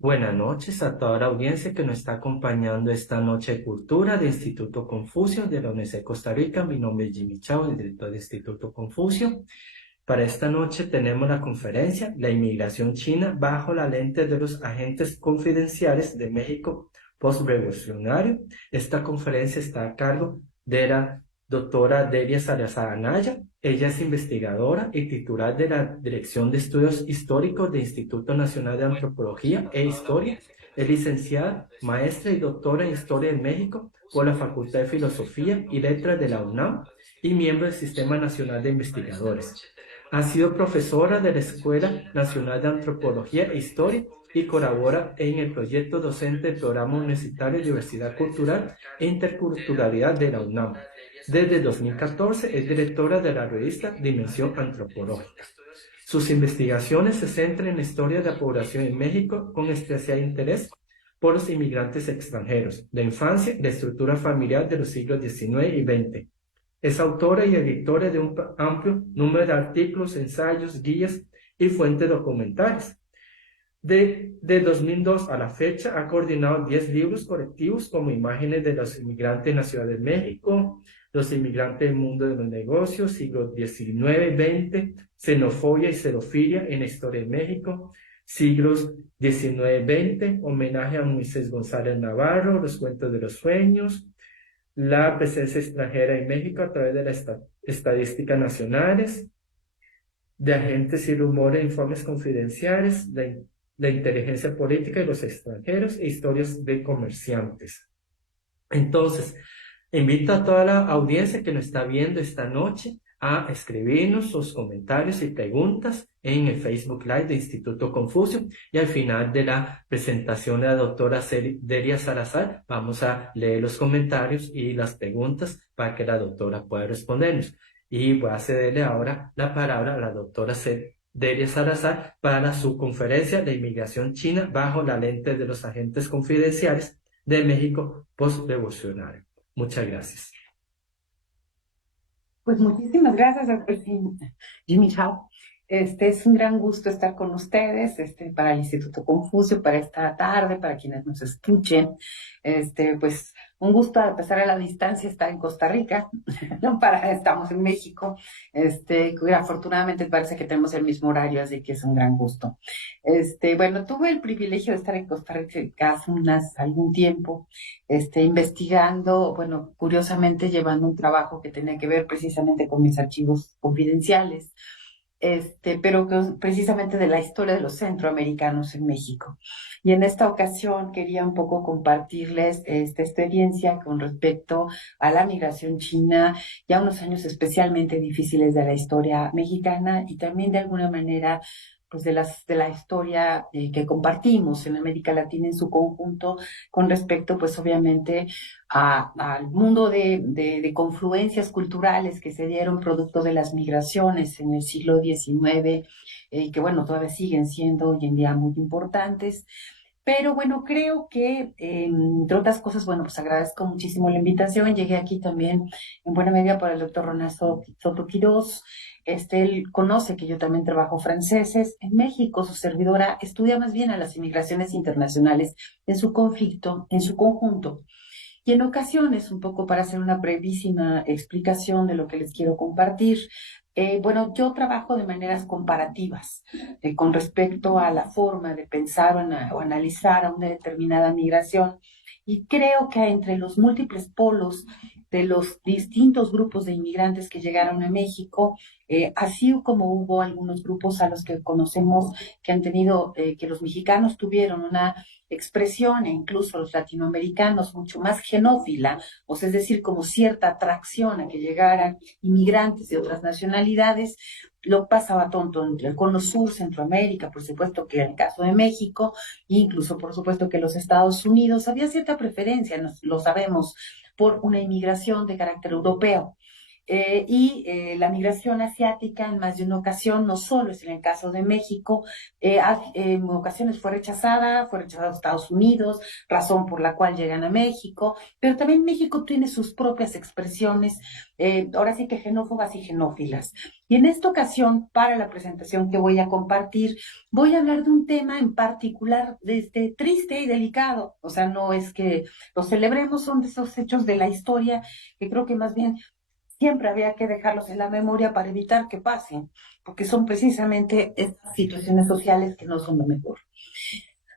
Buenas noches a toda la audiencia que nos está acompañando esta noche de cultura de Instituto Confucio de la Universidad de Costa Rica. Mi nombre es Jimmy Chao, el director de Instituto Confucio. Para esta noche tenemos la conferencia La inmigración china bajo la lente de los agentes confidenciales de México postrevolucionario. Esta conferencia está a cargo de la doctora Delia Salazar Anaya. Ella es investigadora y titular de la Dirección de Estudios Históricos del Instituto Nacional de Antropología e Historia. Es licenciada, maestra y doctora en Historia en México por la Facultad de Filosofía y Letras de la UNAM y miembro del Sistema Nacional de Investigadores. Ha sido profesora de la Escuela Nacional de Antropología e Historia y colabora en el proyecto docente del Programa Universitario de Diversidad Cultural e Interculturalidad de la UNAM. Desde 2014 es directora de la revista Dimensión Antropológica. Sus investigaciones se centran en la historia de la población en México con especial interés por los inmigrantes extranjeros, la infancia y la estructura familiar de los siglos XIX y XX. Es autora y editora de un amplio número de artículos, ensayos, guías y fuentes documentales. De 2002 a la fecha ha coordinado 10 libros colectivos como Imágenes de los inmigrantes en la Ciudad de México, Los inmigrantes del mundo de los negocios, siglos XIX-XX, Xenofobia y Xerofilia en la historia de México, siglos XIX-XX, Homenaje a Moisés González Navarro, Los cuentos de los sueños, la presencia extranjera en México a través de las estadísticas nacionales, de agentes y rumores e informes confidenciales, la inteligencia política de los extranjeros e historias de comerciantes. Entonces, invito a toda la audiencia que nos está viendo esta noche a escribirnos sus comentarios y preguntas en el Facebook Live de Instituto Confucio, y al final de la presentación de la doctora Delia Salazar vamos a leer los comentarios y las preguntas para que la doctora pueda respondernos. Y voy a cederle ahora la palabra a la doctora Delia Salazar para su conferencia de inmigración china bajo la lente de los agentes confidenciales de México postrevolucionario. Muchas gracias. Pues muchísimas gracias, doctor Jimmy Chao. Es un gran gusto estar con ustedes, para el Instituto Confucio, para esta tarde, para quienes nos escuchen. Pues un gusto, a pesar de la distancia, estar en Costa Rica, no estamos en México. Afortunadamente parece que tenemos el mismo horario, así que es un gran gusto. Bueno, tuve el privilegio de estar en Costa Rica hace algún tiempo, investigando, bueno, curiosamente llevando un trabajo que tenía que ver precisamente con mis archivos confidenciales, pero precisamente de la historia de los centroamericanos en México. Y en esta ocasión quería un poco compartirles esta experiencia con respecto a la migración china, ya unos años especialmente difíciles de la historia mexicana y también de alguna manera pues de la historia que compartimos en América Latina en su conjunto, con respecto pues obviamente al mundo de confluencias culturales que se dieron producto de las migraciones en el siglo XIX, que bueno, todavía siguen siendo hoy en día muy importantes. Pero bueno, creo que, entre otras cosas, bueno, pues agradezco muchísimo la invitación. Llegué aquí también en buena medida por el doctor Ronazo Soto Quirós. Él conoce que yo también trabajo franceses. En México, su servidora estudia más bien a las inmigraciones internacionales en su conflicto, en su conjunto. Y en ocasiones, un poco para hacer una brevísima explicación de lo que les quiero compartir, bueno, yo trabajo de maneras comparativas con respecto a la forma de pensar o analizar a una determinada migración. Y creo que entre los múltiples polos de los distintos grupos de inmigrantes que llegaron a México, así como hubo algunos grupos a los que conocemos que han tenido, que los mexicanos tuvieron una expresión, e incluso los latinoamericanos, mucho más genófila, o sea, es decir, como cierta atracción a que llegaran inmigrantes de otras nacionalidades. Lo pasaba tonto entre el Cono Sur, Centroamérica, por supuesto que en el caso de México, e incluso por supuesto que los Estados Unidos, había cierta preferencia, lo sabemos, por una inmigración de carácter europeo. La migración asiática en más de una ocasión, no solo es en el caso de México, en ocasiones fue rechazada a Estados Unidos, razón por la cual llegan a México, pero también México tiene sus propias expresiones, ahora sí que xenófobas y xenófilas. Y en esta ocasión, para la presentación que voy a compartir, voy a hablar de un tema en particular triste y delicado. O sea, no es que lo celebremos, son de esos hechos de la historia que creo que más bien siempre había que dejarlos en la memoria para evitar que pasen, porque son precisamente estas situaciones sociales que no son lo mejor.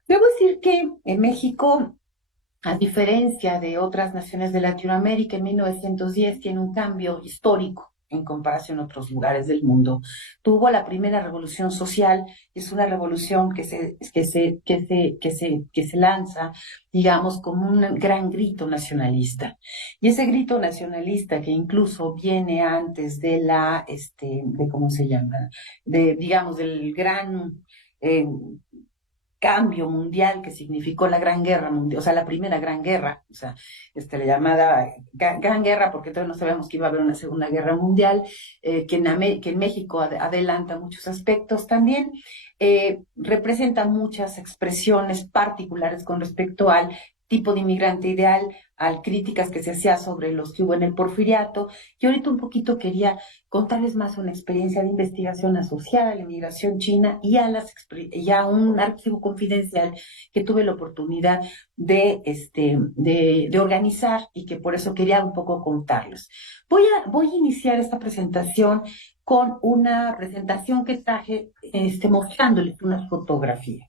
Debo decir que en México, a diferencia de otras naciones de Latinoamérica, en 1910 tiene un cambio histórico en comparación a otros lugares del mundo. Tuvo la primera revolución social, es una revolución que se lanza, digamos, como un gran grito nacionalista. Y ese grito nacionalista que incluso viene antes de ¿cómo se llama? Digamos, del gran eh, cambio mundial que significó la Gran Guerra Mundial, o sea, la primera Gran Guerra, o sea, la llamada Gran Guerra, porque todavía no sabemos que iba a haber una Segunda Guerra Mundial, que en México adelanta muchos aspectos también, representa muchas expresiones particulares con respecto al tipo de inmigrante ideal, a críticas que se hacía sobre los que hubo en el Porfiriato, y ahorita un poquito quería contarles más una experiencia de investigación asociada a la inmigración china y a un archivo confidencial que tuve la oportunidad de organizar y que por eso quería un poco contarles. Voy a iniciar esta presentación con una presentación que traje mostrándoles unas fotografías.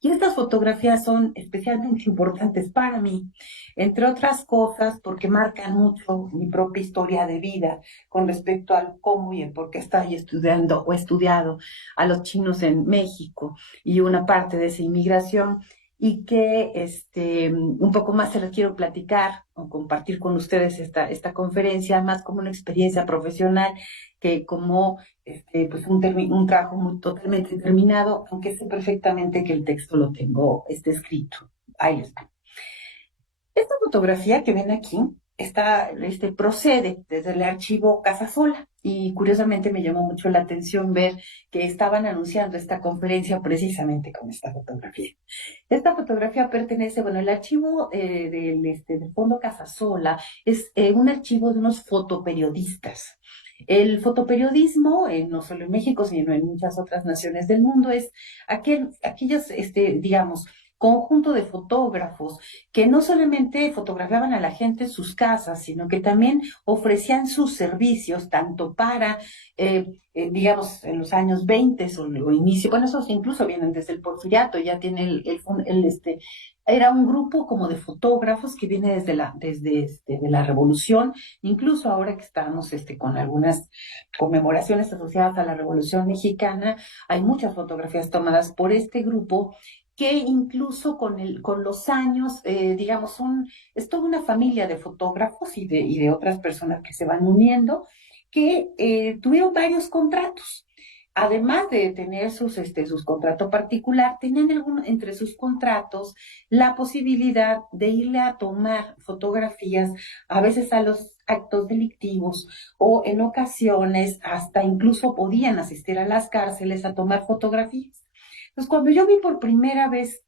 Y estas fotografías son especialmente importantes para mí, entre otras cosas, porque marcan mucho mi propia historia de vida con respecto al cómo y el por qué estoy estudiando o he estudiado a los chinos en México y una parte de esa inmigración y que un poco más se las quiero platicar o compartir con ustedes esta conferencia, más como una experiencia profesional que como pues un trabajo totalmente terminado, aunque sé perfectamente que el texto lo tengo escrito. Ahí está. Esta fotografía que ven aquí procede desde el archivo Casasola y curiosamente me llamó mucho la atención ver que estaban anunciando esta conferencia precisamente con esta fotografía. Esta fotografía pertenece, bueno, el archivo del Fondo Casasola es un archivo de unos fotoperiodistas. El fotoperiodismo, no solo en México, sino en muchas otras naciones del mundo, es aquellos, digamos, conjunto de fotógrafos que no solamente fotografiaban a la gente en sus casas, sino que también ofrecían sus servicios tanto para, digamos, en los años 20 o inicio, bueno, esos incluso vienen desde el Porfiriato, ya tiene era un grupo como de fotógrafos que viene de la Revolución, incluso ahora que estamos con algunas conmemoraciones asociadas a la Revolución Mexicana, hay muchas fotografías tomadas por este grupo que incluso con los años, digamos, es toda una familia de fotógrafos y de otras personas que se van uniendo, que tuvieron varios contratos. Además de tener sus contratos particular, tenían entre sus contratos la posibilidad de irle a tomar fotografías, a veces a los actos delictivos o en ocasiones hasta incluso podían asistir a las cárceles a tomar fotografías. Entonces, cuando yo vi por primera vez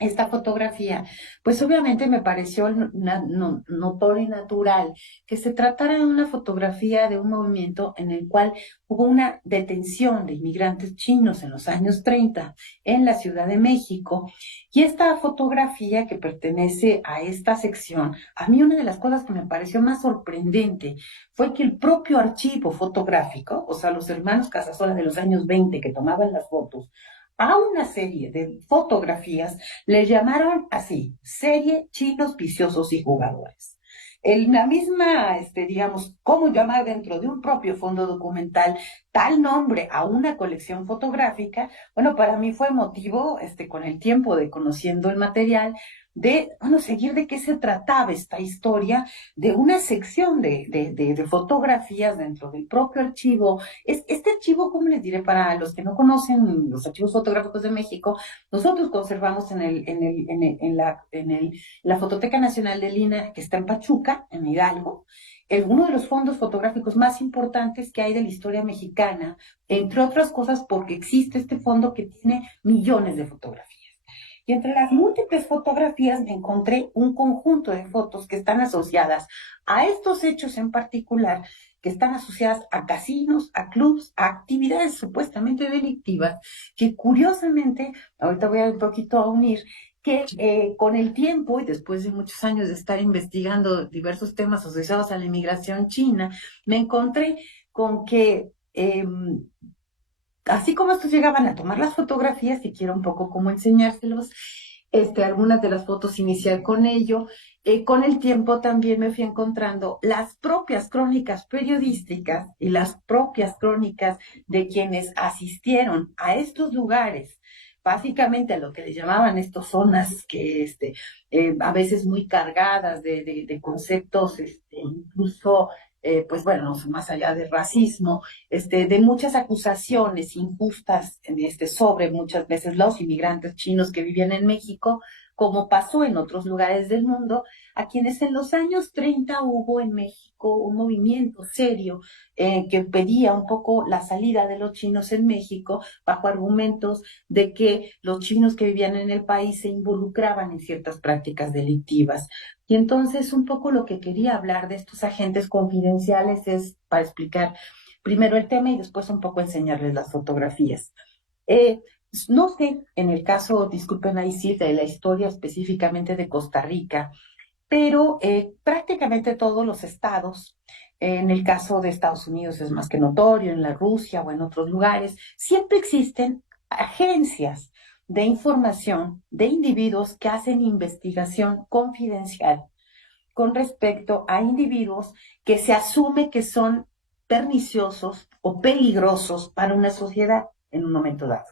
esta fotografía, pues obviamente me pareció notorio y natural que se tratara de una fotografía de un movimiento en el cual hubo una detención de inmigrantes chinos en los años 30 en la Ciudad de México. Y esta fotografía que pertenece a esta sección, a mí una de las cosas que me pareció más sorprendente fue que el propio archivo fotográfico, o sea, los hermanos Casasola de los años 20 que tomaban las fotos, a una serie de fotografías le llamaron así, serie Chinos Viciosos y Jugadores. La misma, digamos, cómo llamar dentro de un propio fondo documental tal nombre a una colección fotográfica, bueno, para mí fue motivo, con el tiempo de conociendo el material, de, bueno, seguir de qué se trataba esta historia de una sección de fotografías dentro del propio archivo. Este archivo, ¿cómo les diré? Para los que no conocen los archivos fotográficos de México, nosotros conservamos en la Fototeca Nacional de Lina, que está en Pachuca, en Hidalgo, uno de los fondos fotográficos más importantes que hay de la historia mexicana, entre otras cosas porque existe este fondo que tiene millones de fotografías. Y entre las múltiples fotografías me encontré un conjunto de fotos que están asociadas a estos hechos en particular, que están asociadas a casinos, a clubs, a actividades supuestamente delictivas, que curiosamente, ahorita voy a un poquito a unir, que con el tiempo y después de muchos años de estar investigando diversos temas asociados a la inmigración china, me encontré con que así como estos llegaban a tomar las fotografías, y quiero un poco cómo enseñárselos, algunas de las fotos iniciar con ello, con el tiempo también me fui encontrando las propias crónicas periodísticas y las propias crónicas de quienes asistieron a estos lugares, básicamente a lo que le llamaban estas zonas que a veces muy cargadas de conceptos, incluso pues bueno, más allá del racismo, de muchas acusaciones injustas sobre muchas veces los inmigrantes chinos que vivían en México, como pasó en otros lugares del mundo, a quienes en los años 30 hubo en México un movimiento serio que pedía un poco la salida de los chinos en México bajo argumentos de que los chinos que vivían en el país se involucraban en ciertas prácticas delictivas. Y entonces un poco lo que quería hablar de estos agentes confidenciales es para explicar primero el tema y después un poco enseñarles las fotografías. Eh, no sé, en el caso, disculpen ahí sí, de la historia específicamente de Costa Rica, pero prácticamente todos los estados, en el caso de Estados Unidos es más que notorio, en la Rusia o en otros lugares, siempre existen agencias de información de individuos que hacen investigación confidencial con respecto a individuos que se asume que son perniciosos o peligrosos para una sociedad en un momento dado.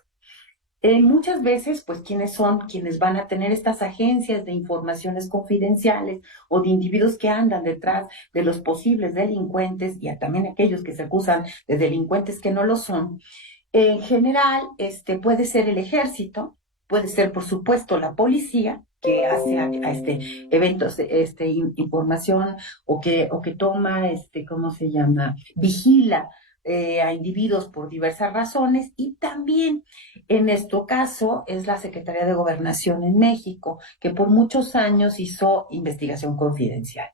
Muchas veces, pues, ¿quiénes son quienes van a tener estas agencias de informaciones confidenciales o de individuos que andan detrás de los posibles delincuentes y también aquellos que se acusan de delincuentes que no lo son? En general, puede ser el ejército, puede ser, por supuesto, la policía que hace a eventos, información o que toma, ¿cómo se llama? Vigila a individuos por diversas razones y también en nuestro caso es la Secretaría de Gobernación en México, que por muchos años hizo investigación confidencial.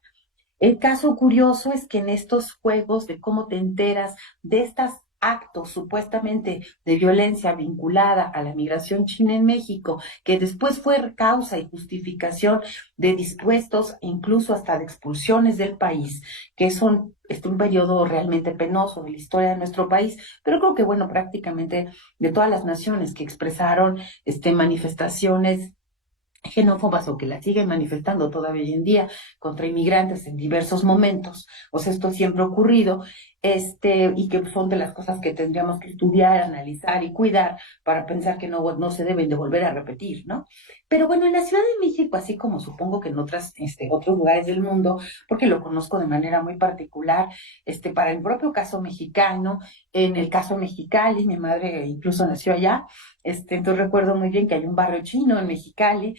El caso curioso es que en estos juegos de cómo te enteras de estos actos supuestamente de violencia vinculada a la migración china en México, que después fue causa y justificación de dispuestos, incluso hasta de expulsiones del país, que es un periodo realmente penoso de la historia de nuestro país, pero creo que, bueno, prácticamente de todas las naciones que expresaron manifestaciones xenófobas o que la siguen manifestando todavía hoy en día contra inmigrantes en diversos momentos. O sea, esto siempre ha ocurrido, y que son de las cosas que tendríamos que estudiar, analizar y cuidar para pensar que no se deben de volver a repetir, ¿no? Pero bueno, en la Ciudad de México, así como supongo que en otros lugares del mundo, porque lo conozco de manera muy particular, para el propio caso mexicano, en el caso Mexicali, mi madre incluso nació allá, entonces recuerdo muy bien que hay un barrio chino en Mexicali,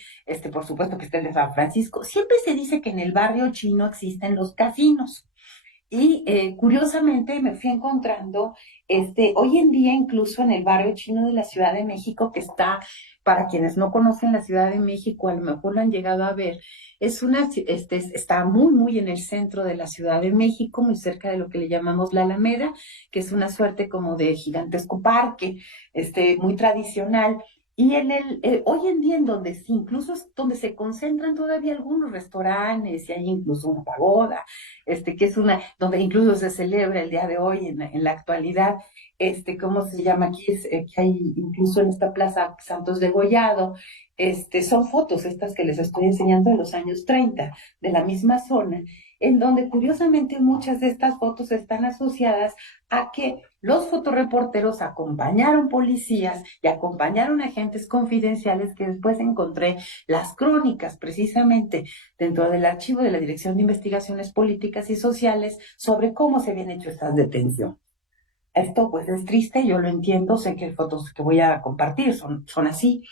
por supuesto que está el de San Francisco. Siempre se dice que en el barrio chino existen los casinos. Y curiosamente me fui encontrando, hoy en día incluso en el barrio chino de la Ciudad de México, que está, para quienes no conocen la Ciudad de México, a lo mejor lo han llegado a ver, está muy, muy en el centro de la Ciudad de México, muy cerca de lo que le llamamos la Alameda, que es una suerte como de gigantesco parque, muy tradicional. Y hoy en día, en donde sí, incluso es donde se concentran todavía algunos restaurantes y hay incluso una pagoda, que es donde incluso se celebra el día de hoy en la actualidad, ¿cómo se llama aquí? Que hay incluso en esta plaza Santos de Gollado, son fotos estas que les estoy enseñando de los años 30 de la misma zona, en donde curiosamente muchas de estas fotos están asociadas a que los fotoreporteros acompañaron policías y acompañaron agentes confidenciales que después encontré las crónicas precisamente dentro del archivo de la Dirección de Investigaciones Políticas y Sociales sobre cómo se habían hecho estas detenciones. Esto pues es triste, yo lo entiendo, sé que fotos que voy a compartir son así,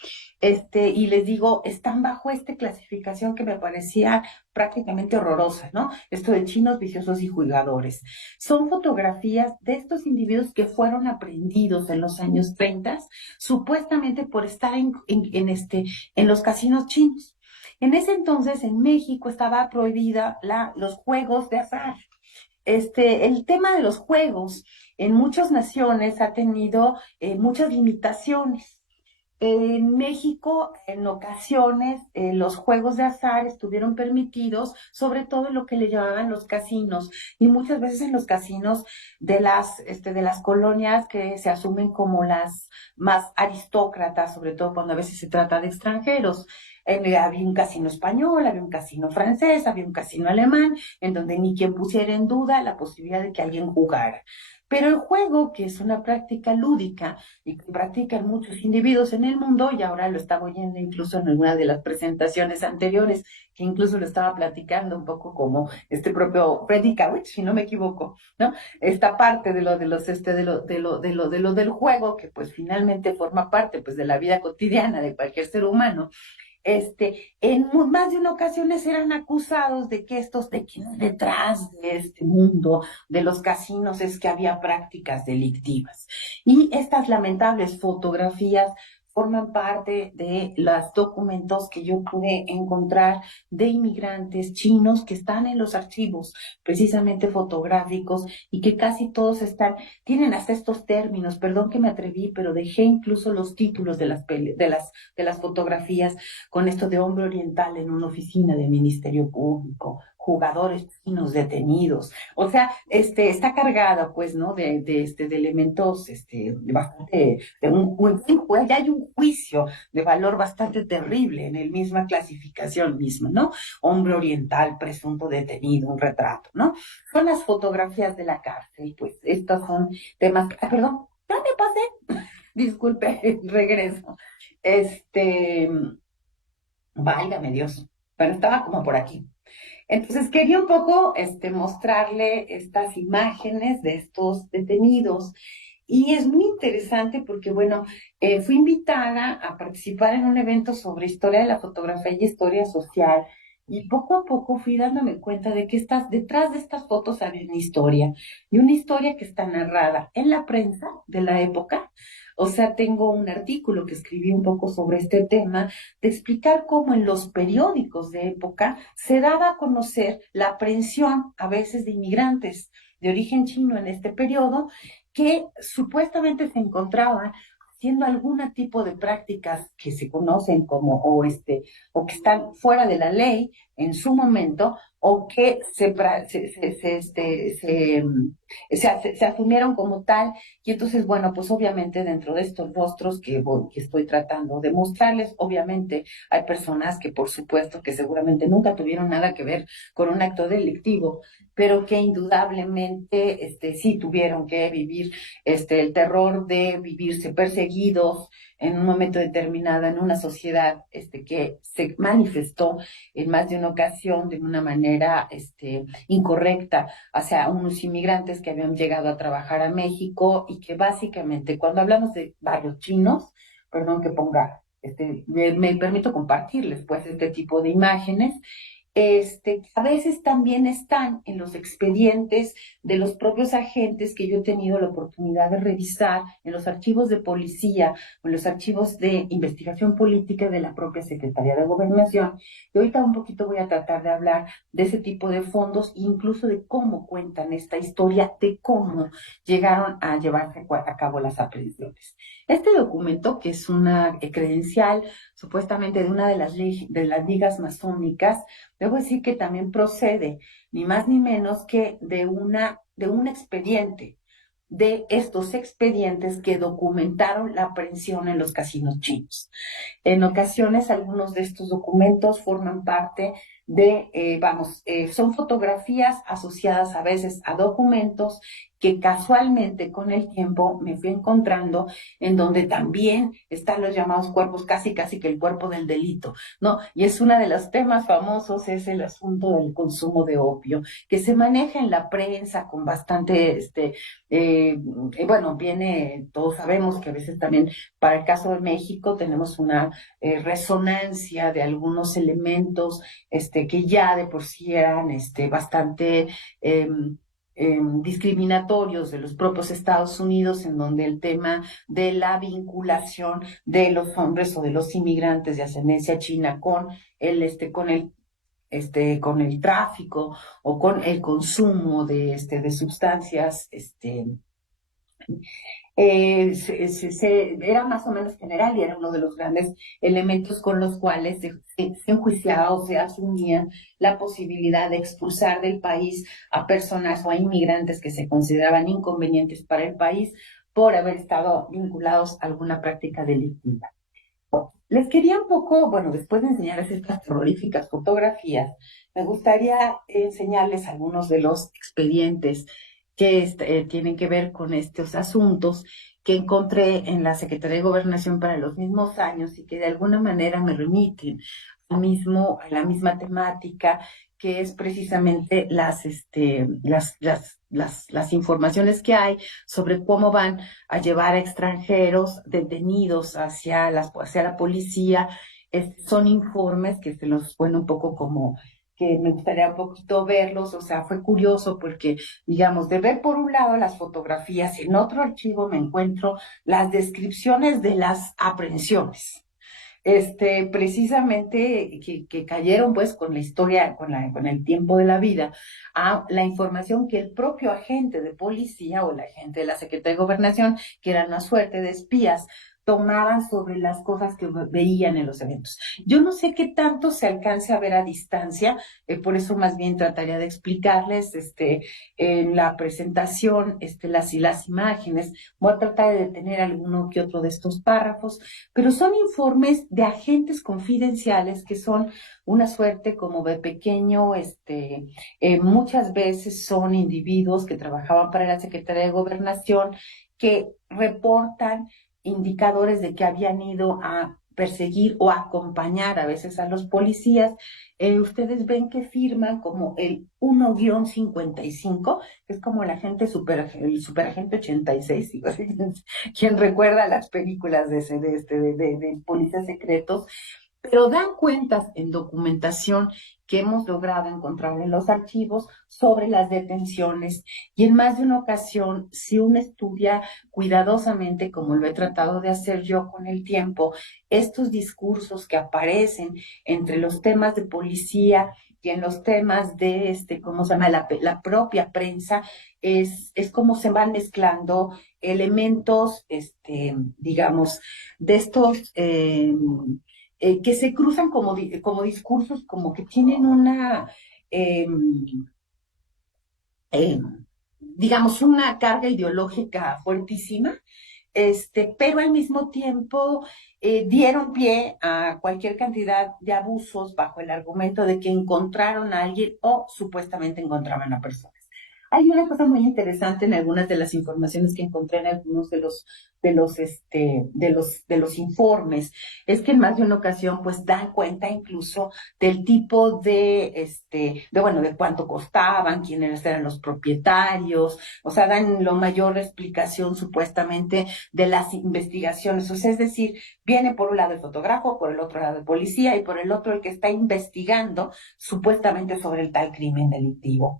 y les digo, están bajo esta clasificación que me parecía prácticamente horrorosa, ¿no? Esto de chinos viciosos y jugadores. Son fotografías de estos individuos que fueron aprendidos en los años 30, supuestamente por estar en los casinos chinos. En ese entonces en México estaba prohibida los juegos de azar. El tema de los juegos en muchas naciones ha tenido muchas limitaciones. En México, en ocasiones, los juegos de azar estuvieron permitidos, sobre todo en lo que le llamaban los casinos, y muchas veces en los casinos de las colonias que se asumen como las más aristócratas, sobre todo cuando a veces se trata de extranjeros. Había un casino español, había un casino francés, había un casino alemán, en donde ni quien pusiera en duda la posibilidad de que alguien jugara. Pero el juego, que es una práctica lúdica, y que practican muchos individuos en el mundo, y ahora lo estaba oyendo incluso en alguna de las presentaciones anteriores, que incluso lo estaba platicando un poco como este propio Freddy Kawich, si no me equivoco, ¿no? Esta parte del juego, que pues finalmente forma parte pues de la vida cotidiana de cualquier ser humano. En más de una ocasiones eran acusados de que detrás de este mundo de los casinos es que había prácticas delictivas. Y estas lamentables fotografías forman parte de los documentos que yo pude encontrar de inmigrantes chinos que están en los archivos precisamente fotográficos, y que casi todos tienen hasta estos términos. Perdón que me atreví, pero dejé incluso los títulos de las fotografías, con esto de hombre oriental en una oficina del Ministerio Público, jugadores chinos detenidos. O sea, está cargada, pues, ¿no? De elementos, bastante, ya hay un juicio de valor bastante terrible en el misma clasificación misma, ¿no? Hombre oriental, presunto detenido, un retrato, ¿no? Son las fotografías de la cárcel, pues, estos son temas, perdón, ya me pasé, disculpe, regreso. Este, Válgame Dios, pero estaba como por aquí. Entonces quería un poco mostrarle estas imágenes de estos detenidos, y es muy interesante porque, bueno, fui invitada a participar en un evento sobre historia de la fotografía y historia social, y poco a poco fui dándome cuenta de que detrás de estas fotos había una historia, y una historia que está narrada en la prensa de la época. O sea, tengo un artículo que escribí un poco sobre este tema, de explicar cómo en los periódicos de época se daba a conocer la aprehensión a veces de inmigrantes de origen chino en este periodo, que supuestamente se encontraban haciendo algún tipo de prácticas que se conocen como o que están fuera de la ley en su momento, o que se asumieron como tal. Y entonces, bueno, pues obviamente dentro de estos rostros que estoy tratando de mostrarles, obviamente hay personas que por supuesto que seguramente nunca tuvieron nada que ver con un acto delictivo, pero que indudablemente sí tuvieron que vivir el terror de vivirse perseguidos en un momento determinado en una sociedad que se manifestó en más de una ocasión de una manera incorrecta hacia unos inmigrantes que habían llegado a trabajar a México, y que básicamente cuando hablamos de barrios chinos, perdón que ponga, me permito compartirles pues este tipo de imágenes. A veces también están en los expedientes de los propios agentes que yo he tenido la oportunidad de revisar en los archivos de policía o en los archivos de investigación política de la propia Secretaría de Gobernación. Y ahorita un poquito voy a tratar de hablar de ese tipo de fondos, incluso de cómo cuentan esta historia, de cómo llegaron a llevarse a cabo las aprehensiones. Este documento, que es una credencial supuestamente de una de las ligas masónicas, debo decir que también procede ni más ni menos que de un expediente, de estos expedientes que documentaron la aprehensión en los casinos chinos. En ocasiones, algunos de estos documentos forman parte son fotografías asociadas a veces a documentos que casualmente con el tiempo me fui encontrando, en donde también están los llamados cuerpos, casi casi que el cuerpo del delito, ¿no? Y es uno de los temas famosos, es el asunto del consumo de opio, que se maneja en la prensa con bastante, viene, todos sabemos que a veces también, para el caso de México, tenemos una resonancia de algunos elementos, que ya de por sí eran, bastante... Eh, discriminatorios de los propios Estados Unidos, en donde el tema de la vinculación de los hombres o de los inmigrantes de ascendencia china con el tráfico o con el consumo de sustancias, era más o menos general y era uno de los grandes elementos con los cuales se enjuiciaba o se asumía la posibilidad de expulsar del país a personas o a inmigrantes que se consideraban inconvenientes para el país por haber estado vinculados a alguna práctica delictiva. Les quería un poco, bueno, después de enseñarles estas terroríficas fotografías, me gustaría enseñarles algunos de los expedientes que tienen que ver con estos asuntos que encontré en la Secretaría de Gobernación para los mismos años y que de alguna manera me remiten a la misma temática, que es precisamente las informaciones que hay sobre cómo van a llevar a extranjeros detenidos hacia la policía. Son informes que se los pone un poco como que me gustaría un poquito verlos, o sea, fue curioso porque, digamos, de ver por un lado las fotografías y en otro archivo me encuentro las descripciones de las aprehensiones. Precisamente que cayeron pues con la historia, con el tiempo de la vida, a la información que el propio agente de policía o la agente de la Secretaría de Gobernación, que eran una suerte de espías, tomaban sobre las cosas que veían en los eventos. Yo no sé qué tanto se alcance a ver a distancia, por eso más bien trataría de explicarles, en la presentación, las imágenes. Voy a tratar de detener alguno que otro de estos párrafos, pero son informes de agentes confidenciales que son una suerte como de pequeño, muchas veces son individuos que trabajaban para la Secretaría de Gobernación que reportan indicadores de que habían ido a perseguir o acompañar a veces a los policías. Ustedes ven que firman como el 1-55, que es como el superagente 86, digo, quien recuerda las películas de policías secretos, pero dan cuentas en documentación que hemos logrado encontrar en los archivos sobre las detenciones. Y en más de una ocasión, si uno estudia cuidadosamente, como lo he tratado de hacer yo con el tiempo, estos discursos que aparecen entre los temas de policía y en los temas de, ¿cómo se llama?, la propia prensa, es como se van mezclando elementos, digamos, de estos... que se cruzan como discursos, como que tienen eh, eh, digamos, una carga ideológica fuertísima, pero al mismo tiempo dieron pie a cualquier cantidad de abusos bajo el argumento de que encontraron a alguien o supuestamente encontraban a personas. Hay una cosa muy interesante en algunas de las informaciones que encontré en algunos de los informes, es que en más de una ocasión pues dan cuenta incluso del tipo de cuánto costaban, quiénes eran los propietarios, o sea, dan la mayor explicación supuestamente de las investigaciones, o sea, es decir, viene por un lado el fotógrafo, por el otro lado el policía y por el otro el que está investigando supuestamente sobre el tal crimen delictivo.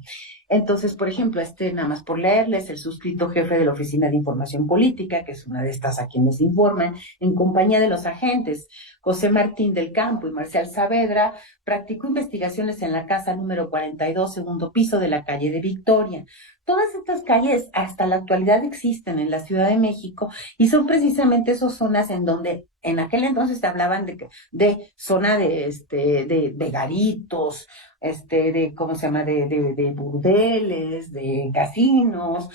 Entonces, por ejemplo, nada más por leerles, el suscrito jefe de la Oficina de Información Política, que es una de estas a quienes informan, en compañía de los agentes José Martín del Campo y Marcial Saavedra, practicó investigaciones en la casa número 42, segundo piso de la calle de Victoria. Todas estas calles hasta la actualidad existen en la Ciudad de México y son precisamente esas zonas en donde en aquel entonces se hablaban de zona de garitos, ¿cómo se llama? De burdeles, de casinos,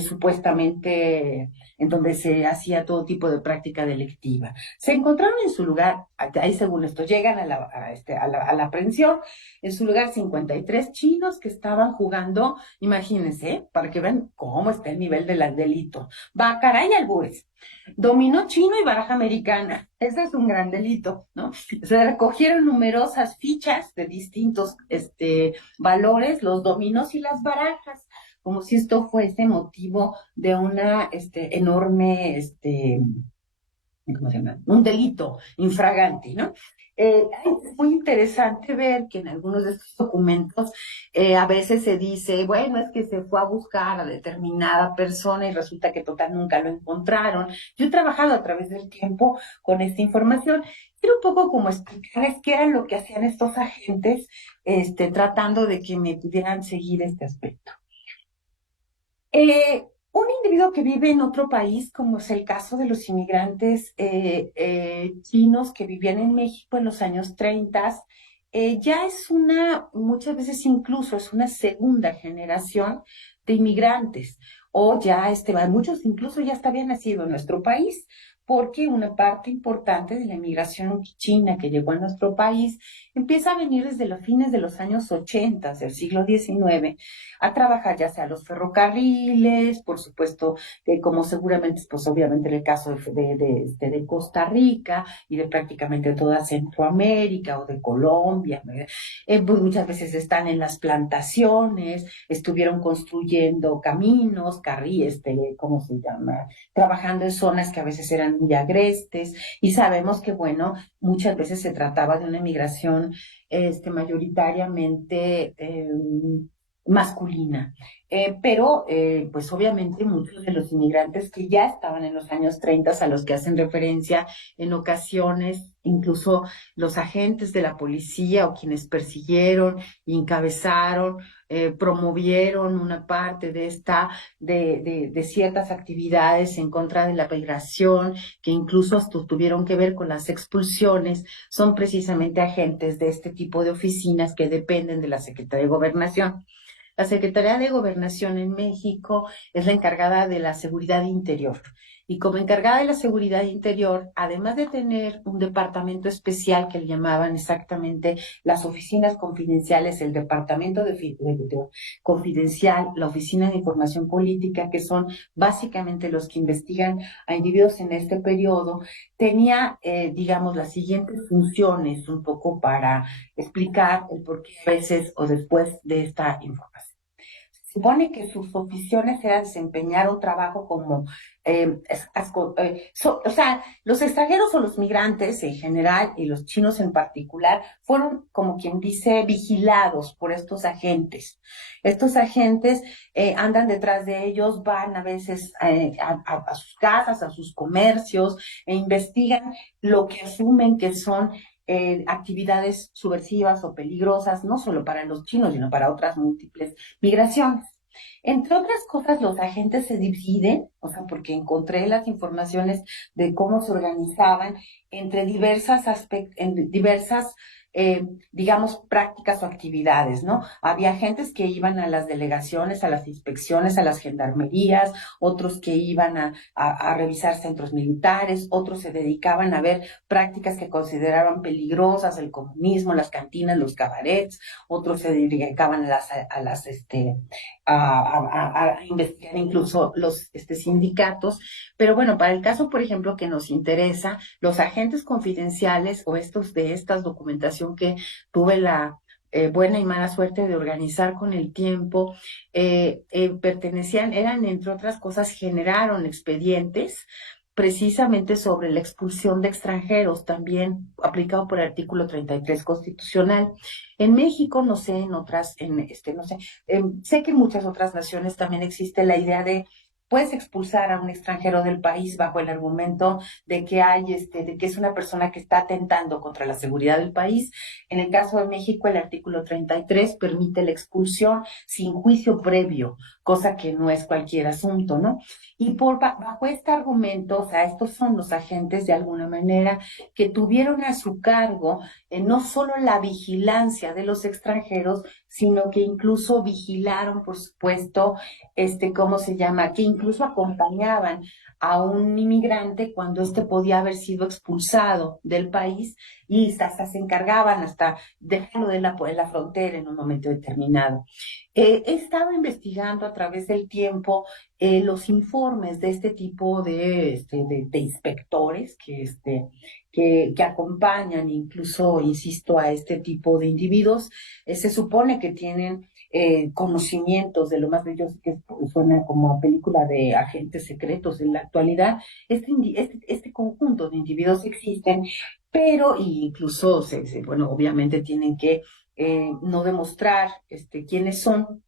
supuestamente en donde se hacía todo tipo de práctica delictiva. Se encontraron en su lugar, ahí según esto, llegan a la aprehensión, en su lugar 53 chinos que estaban jugando, imagínense, para que vean cómo está el nivel del delito. Baccarat y albures. Dominó chino y baraja americana. Ese es un gran delito, ¿no? Se recogieron numerosas fichas de distintos valores, los dominos y las barajas, como si esto fuese motivo de una enorme, ¿cómo se llama? Un delito infragante, ¿no? Es muy interesante ver que en algunos de estos documentos a veces se dice, bueno, es que se fue a buscar a determinada persona y resulta que total nunca lo encontraron. Yo he trabajado a través del tiempo con esta información. Quiero un poco como explicarles qué era lo que hacían estos agentes, tratando de que me pudieran seguir este aspecto. Un individuo que vive en otro país, como es el caso de los inmigrantes chinos que vivían en México en los años 30, ya es muchas veces incluso es una segunda generación de inmigrantes, o ya muchos incluso ya habían nacido en nuestro país, porque una parte importante de la inmigración china que llegó a nuestro país empieza a venir desde los fines de los años 80 del siglo XIX, a trabajar ya sea los ferrocarriles, por supuesto, como seguramente, pues obviamente en el caso de Costa Rica y de prácticamente toda Centroamérica o de Colombia, pues muchas veces están en las plantaciones, estuvieron construyendo caminos, ¿cómo se llama? Trabajando en zonas que a veces eran muy agrestes, y sabemos que, bueno, muchas veces se trataba de una migración mayoritariamente masculina. Pero, pues obviamente muchos de los inmigrantes que ya estaban en los años 30, a los que hacen referencia en ocasiones, incluso los agentes de la policía o quienes persiguieron, encabezaron, promovieron una parte de ciertas actividades en contra de la migración, que incluso hasta tuvieron que ver con las expulsiones, son precisamente agentes de este tipo de oficinas que dependen de la Secretaría de Gobernación. La Secretaría de Gobernación en México es la encargada de la seguridad interior. Y como encargada de la seguridad interior, además de tener un departamento especial que le llamaban exactamente las oficinas confidenciales, el departamento confidencial, la oficina de información política, que son básicamente los que investigan a individuos en este periodo, tenía, digamos, las siguientes funciones, un poco para explicar el por qué a veces o después de esta información. Se supone que sus oficinas era desempeñar un trabajo como, o sea, los extranjeros o los migrantes en general y los chinos en particular fueron, como quien dice, vigilados por estos agentes. Estos agentes andan detrás de ellos, van a veces a sus casas, a sus comercios, e investigan lo que asumen que son actividades subversivas o peligrosas, no solo para los chinos, sino para otras múltiples migraciones. Entre otras cosas, los agentes se dividen, o sea, porque encontré las informaciones de cómo se organizaban entre diversas, digamos, prácticas o actividades, ¿no? Había agentes que iban a las delegaciones, a las inspecciones, a las gendarmerías, otros que iban a revisar centros militares, otros se dedicaban a ver prácticas que consideraban peligrosas, el comunismo, las cantinas, los cabarets, otros se dedicaban a investigar incluso los sindicatos. Pero bueno, para el caso, por ejemplo, que nos interesa, los agentes confidenciales o esta documentación que tuve la buena y mala suerte de organizar con el tiempo, eran, entre otras cosas, generaron expedientes precisamente sobre la expulsión de extranjeros, también aplicado por el artículo 33 constitucional. En México, no sé, no sé, sé que en muchas otras naciones también existe la idea de puedes expulsar a un extranjero del país bajo el argumento de que de que es una persona que está atentando contra la seguridad del país. En el caso de México, el artículo 33 permite la expulsión sin juicio previo, cosa que no es cualquier asunto, ¿no? Y bajo este argumento, o sea, estos son los agentes de alguna manera que tuvieron a su cargo no solo la vigilancia de los extranjeros, sino que incluso vigilaron, por supuesto, ¿cómo se llama? Que incluso acompañaban a un inmigrante cuando éste podía haber sido expulsado del país y hasta se encargaban hasta dejarlo en la frontera en un momento determinado. He estado investigando a través del tiempo los informes de este tipo de inspectores que acompañan, incluso, insisto, a este tipo de individuos. Se supone que tienen conocimientos de lo más bello, que suena como a película de agentes secretos en la actualidad. Este conjunto de individuos existen, pero incluso, bueno, obviamente tienen que no demostrar quiénes son.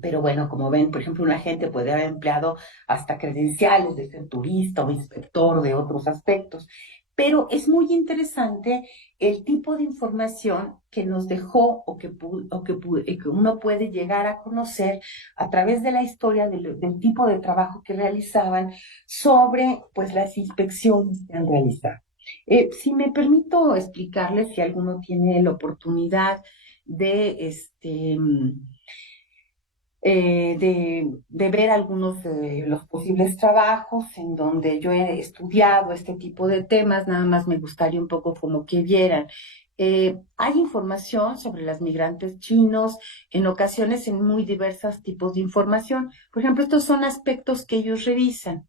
Pero bueno, como ven, por ejemplo, un agente puede haber empleado hasta credenciales de ser turista o inspector de otros aspectos. Pero es muy interesante el tipo de información que nos dejó que uno puede llegar a conocer a través de la historia del tipo de trabajo que realizaban sobre pues las inspecciones que han realizado. Si me permito explicarles, si alguno tiene la oportunidad de de ver algunos de los posibles trabajos en donde yo he estudiado este tipo de temas, nada más me gustaría un poco como que vieran. Hay información sobre las migrantes chinos, en ocasiones en muy diversos tipos de información. Por ejemplo, estos son aspectos que ellos revisan.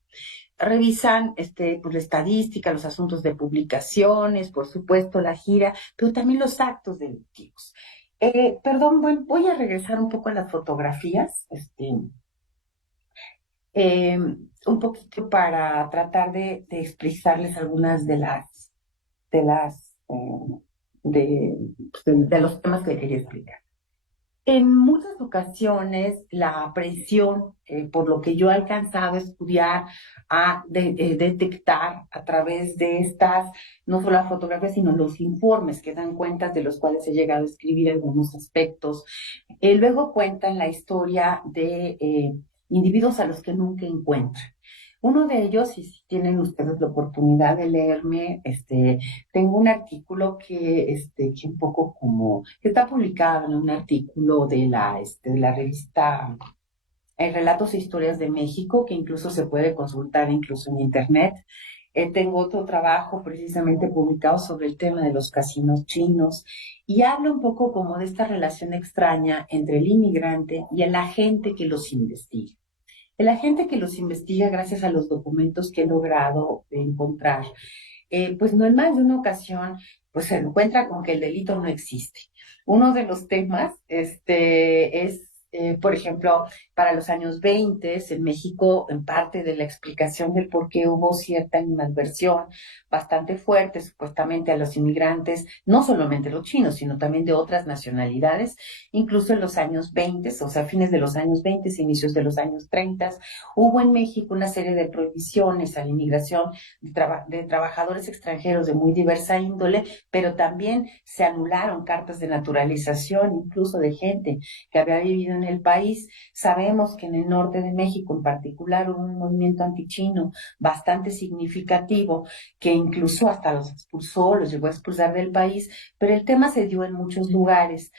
Revisan pues, la estadística, los asuntos de publicaciones, por supuesto, la gira, pero también los actos delictivos. Perdón, voy a regresar un poco a las fotografías, un poquito para tratar de expresarles algunas de las, de los temas que quería explicar. En muchas ocasiones, la presión, por lo que yo he alcanzado a estudiar, a detectar a través de estas, no solo las fotografías, sino los informes que dan cuentas de los cuales he llegado a escribir algunos aspectos, luego cuentan la historia de individuos a los que nunca encuentran. Uno de ellos, y si tienen ustedes la oportunidad de leerme, tengo un artículo que un poco como, que está publicado en un artículo de la revista Relatos e Historias de México, que incluso se puede consultar incluso en internet. Tengo otro trabajo precisamente publicado sobre el tema de los casinos chinos y hablo un poco como de esta relación extraña entre el inmigrante y el agente que los investiga. El agente que los investiga, gracias a los documentos que he logrado encontrar, pues no en más de una ocasión, pues se encuentra con que el delito no existe. Uno de los temas, es, por ejemplo, para los años 20 en México, en parte de la explicación del por qué hubo cierta animadversión bastante fuerte, supuestamente a los inmigrantes, no solamente los chinos, sino también de otras nacionalidades, incluso en los años 20, o sea, fines de los años 20, inicios de los años 30, hubo en México una serie de prohibiciones a la inmigración de trabajadores extranjeros de muy diversa índole, pero también se anularon cartas de naturalización, incluso de gente que había vivido en el país. Sabemos que en el norte de México en particular hubo un movimiento antichino bastante significativo que incluso hasta los expulsó, los llegó a expulsar del país, pero el tema se dio en muchos lugares.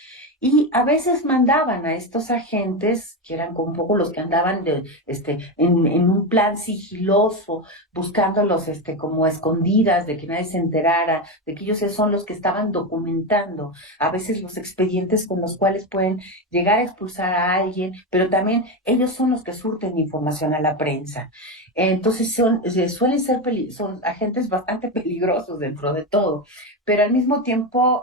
Y a veces mandaban a estos agentes, que eran como un poco los que andaban en un plan sigiloso, buscándolos como a escondidas, de que nadie se enterara, de que ellos son los que estaban documentando a veces los expedientes con los cuales pueden llegar a expulsar a alguien, pero también ellos son los que surten información a la prensa. Entonces suelen ser son agentes bastante peligrosos dentro de todo, pero al mismo tiempo,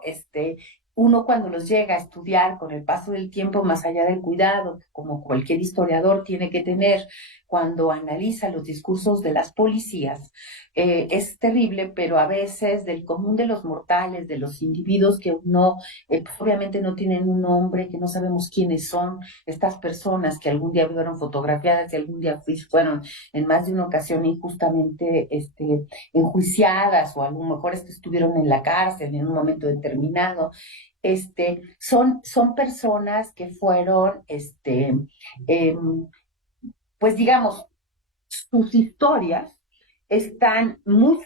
uno cuando los llega a estudiar con el paso del tiempo, más allá del cuidado, como cualquier historiador tiene que tener cuando analiza los discursos de las policías, es terrible, pero a veces del común de los mortales, de los individuos que uno, pues obviamente no tienen un nombre, que no sabemos quiénes son, estas personas que algún día fueron fotografiadas y algún día fueron en más de una ocasión injustamente enjuiciadas o a lo mejor estuvieron en la cárcel en un momento determinado. Son personas que fueron, eh, pues digamos, sus historias están muy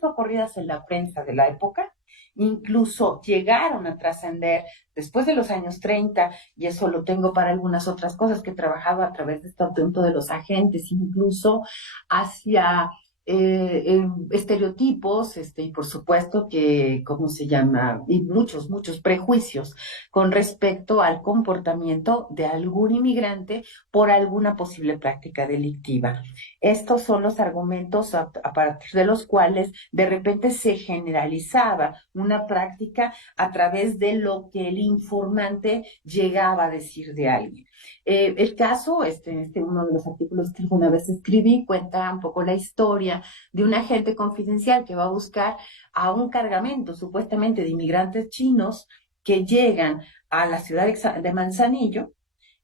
socorridas en la prensa de la época incluso llegaron a trascender después de los años 30, y eso lo tengo para algunas otras cosas que he trabajado a través de este asunto de los agentes, incluso hacia estereotipos, y por supuesto que, ¿cómo se llama? Y muchos prejuicios con respecto al comportamiento de algún inmigrante por alguna posible práctica delictiva. Estos son los argumentos a partir de los cuales de repente se generalizaba una práctica a través de lo que el informante llegaba a decir de alguien. El caso, uno de los artículos que alguna vez escribí, cuenta un poco la historia de un agente confidencial que va a buscar a un cargamento supuestamente de inmigrantes chinos que llegan a la ciudad de Manzanillo.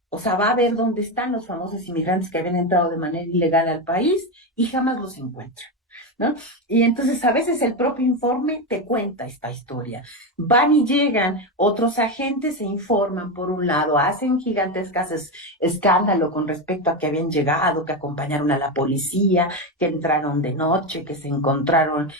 O sea, va a ver dónde están los famosos inmigrantes que habían entrado de manera ilegal al país y jamás los encuentra, ¿no? Y entonces a veces el propio informe te cuenta esta historia. Van y llegan otros agentes, se informan por un lado, hacen gigantescas escándalo con respecto a que habían llegado, que acompañaron a la policía, que entraron de noche, que se encontraron,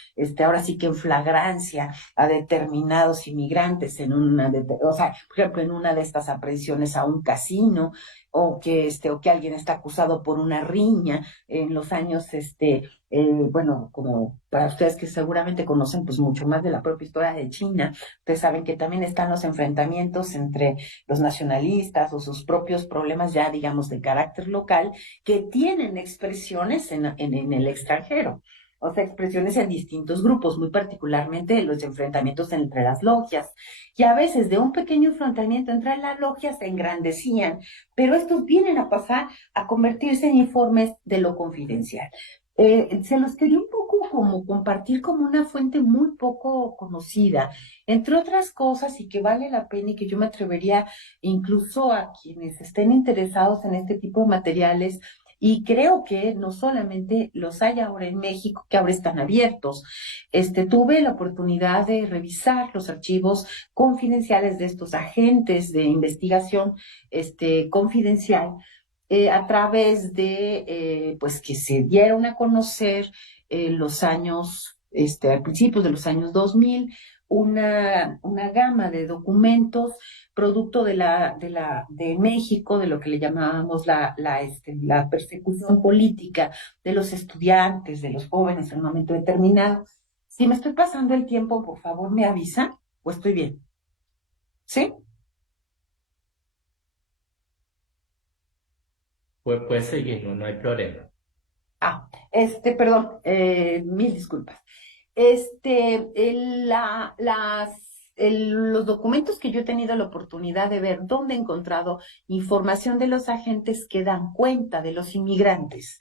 ahora sí que en flagrancia a determinados inmigrantes en o sea, por ejemplo, en una de estas aprehensiones a un casino, o que alguien está acusado por una riña en los años, bueno, como para ustedes que seguramente conocen pues mucho más de la propia historia de China, ustedes saben que también están los enfrentamientos entre los nacionalistas o sus propios problemas ya, digamos, de carácter local, que tienen expresiones en el extranjero. O sea, expresiones en distintos grupos, muy particularmente los enfrentamientos entre las logias. Y a veces de un pequeño enfrentamiento entre las logias se engrandecían, pero estos vienen a pasar a convertirse en informes de lo confidencial. Se los quería un poco como compartir como una fuente muy poco conocida, entre otras cosas, y que vale la pena y que yo me atrevería incluso a quienes estén interesados en este tipo de materiales. Y creo que no solamente los hay ahora en México, que ahora están abiertos. Tuve la oportunidad de revisar los archivos confidenciales de estos agentes de investigación, confidencial, a través de, pues, que se dieron a conocer los años, a principios de los años 2000, una gama de documentos producto de México, de lo que le llamábamos la persecución política de los estudiantes, de los jóvenes en un momento determinado. Si me estoy pasando el tiempo, por favor, me avisa o estoy bien. ¿Sí? Pues puedes seguir, no hay problema. Perdón, mil disculpas. Los documentos que yo he tenido la oportunidad de ver, donde he encontrado información de los agentes que dan cuenta de los inmigrantes.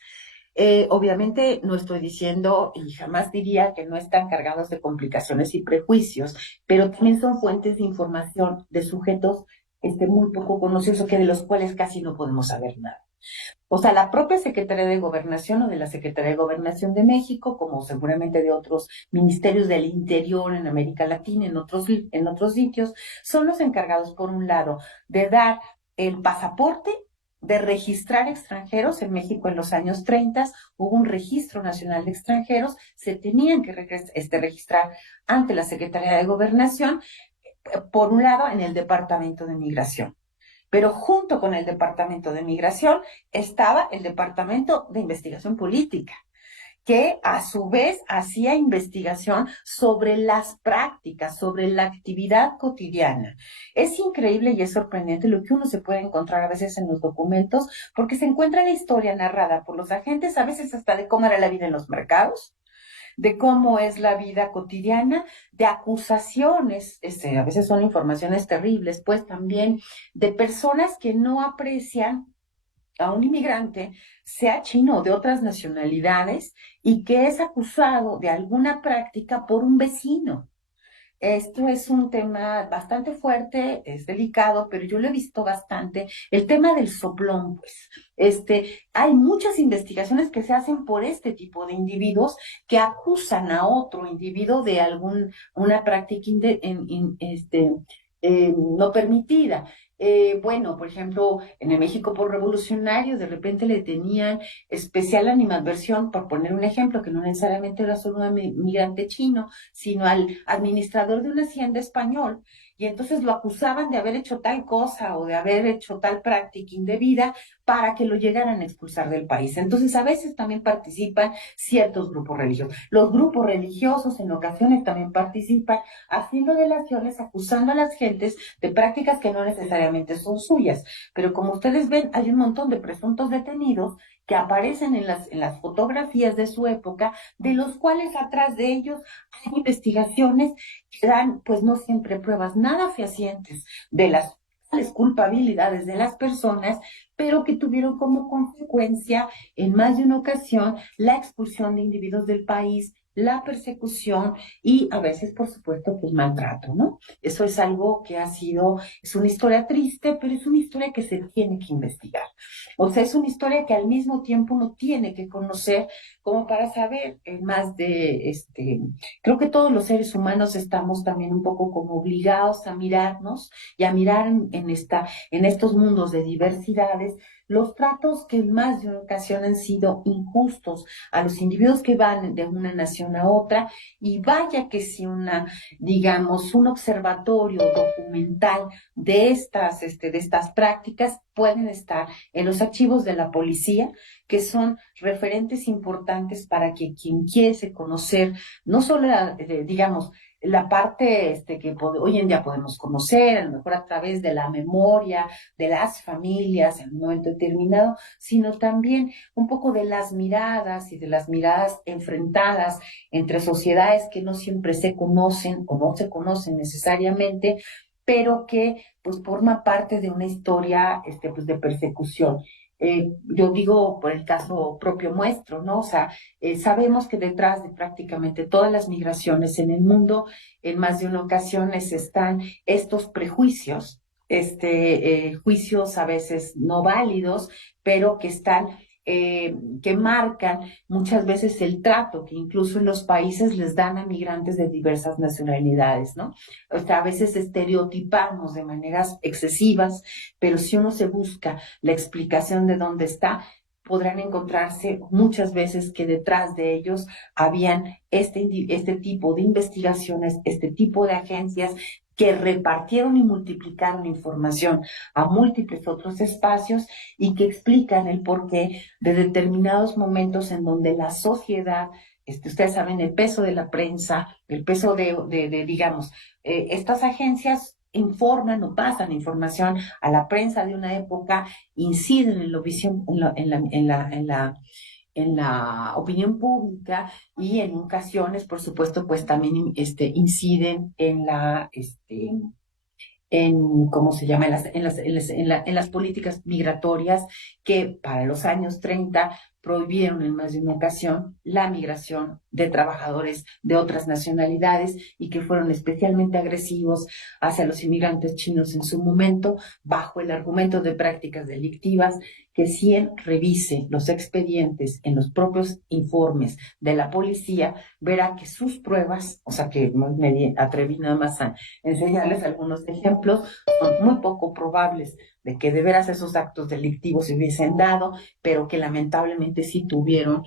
Obviamente no estoy diciendo y jamás diría que no están cargados de complicaciones y prejuicios, pero también son fuentes de información de sujetos muy poco conocidos, o que de los cuales casi no podemos saber nada. O sea, la propia Secretaría de Gobernación o de la Secretaría de Gobernación de México, como seguramente de otros ministerios del interior en América Latina, en otros sitios, son los encargados, por un lado, de dar el pasaporte, de registrar extranjeros. En México en los años 30 hubo un registro nacional de extranjeros, se tenían que registrar ante la Secretaría de Gobernación, por un lado, en el Departamento de Migración. Pero junto con el Departamento de Migración estaba el Departamento de Investigación Política, que a su vez hacía investigación sobre las prácticas, sobre la actividad cotidiana. Es increíble y es sorprendente lo que uno se puede encontrar a veces en los documentos, porque se encuentra la historia narrada por los agentes, a veces hasta de cómo era la vida en los mercados, de cómo es la vida cotidiana, de acusaciones, a veces son informaciones terribles, pues también de personas que no aprecian a un inmigrante, sea chino o de otras nacionalidades, y que es acusado de alguna práctica por un vecino. Esto es un tema bastante fuerte, es delicado, pero yo lo he visto bastante. El tema del soplón, pues, hay muchas investigaciones que se hacen por este tipo de individuos que acusan a otro individuo de una práctica no permitida. Bueno, por ejemplo, en el México por revolucionario, de repente le tenían especial animadversión, por poner un ejemplo, que no necesariamente era solo un migrante chino, sino al administrador de una hacienda español. Y entonces lo acusaban de haber hecho tal cosa o de haber hecho tal práctica indebida para que lo llegaran a expulsar del país. Entonces, a veces también participan ciertos grupos religiosos. Los grupos religiosos en ocasiones también participan haciendo delaciones, acusando a las gentes de prácticas que no necesariamente son suyas. Pero como ustedes ven, hay un montón de presuntos detenidos que aparecen en las fotografías de su época, de los cuales atrás de ellos hay investigaciones que dan, pues no siempre pruebas nada fehacientes de las culpabilidades de las personas, pero que tuvieron como consecuencia en más de una ocasión la expulsión de individuos del país, la persecución y a veces, por supuesto, pues maltrato, ¿no? Eso es algo que ha sido, es una historia triste, pero es una historia que se tiene que investigar. O sea, es una historia que al mismo tiempo uno tiene que conocer como para saber más de, creo que todos los seres humanos estamos también un poco como obligados a mirarnos y a mirar en estos mundos de diversidades los tratos que en más de una ocasión han sido injustos a los individuos que van de una nación a otra, y vaya que si digamos, un observatorio documental de estas prácticas pueden estar en los archivos de la policía, que son referentes importantes para que quien quiere conocer, no solo, digamos, la parte que hoy en día podemos conocer, a lo mejor a través de la memoria de las familias en un momento determinado, sino también un poco de las miradas y de las miradas enfrentadas entre sociedades que no siempre se conocen o no se conocen necesariamente, pero que pues forma parte de una historia pues, de persecución. Yo digo por el caso propio nuestro, ¿no? O sea, sabemos que detrás de prácticamente todas las migraciones en el mundo, en más de una ocasión están estos prejuicios, juicios a veces no válidos, pero que están, que marcan muchas veces el trato que incluso en los países les dan a migrantes de diversas nacionalidades, ¿no? O sea, a veces estereotipamos de maneras excesivas, pero si uno se busca la explicación de dónde está, podrán encontrarse muchas veces que detrás de ellos habían este tipo de investigaciones, este tipo de agencias que repartieron y multiplicaron información a múltiples otros espacios y que explican el porqué de determinados momentos en donde la sociedad, ustedes saben, el peso de la prensa, el peso digamos, estas agencias informan o pasan información a la prensa de una época, inciden en la visión, en la opinión pública y en ocasiones, por supuesto, pues también inciden ¿cómo se llama? En las políticas migratorias que para los años 30 prohibieron en más de una ocasión la migración de trabajadores de otras nacionalidades y que fueron especialmente agresivos hacia los inmigrantes chinos en su momento, bajo el argumento de prácticas delictivas, que si él revise los expedientes en los propios informes de la policía, verá que sus pruebas, o sea que me atreví nada más a enseñarles algunos ejemplos, son muy poco probables de que de veras esos actos delictivos se hubiesen dado, pero que lamentablemente sí tuvieron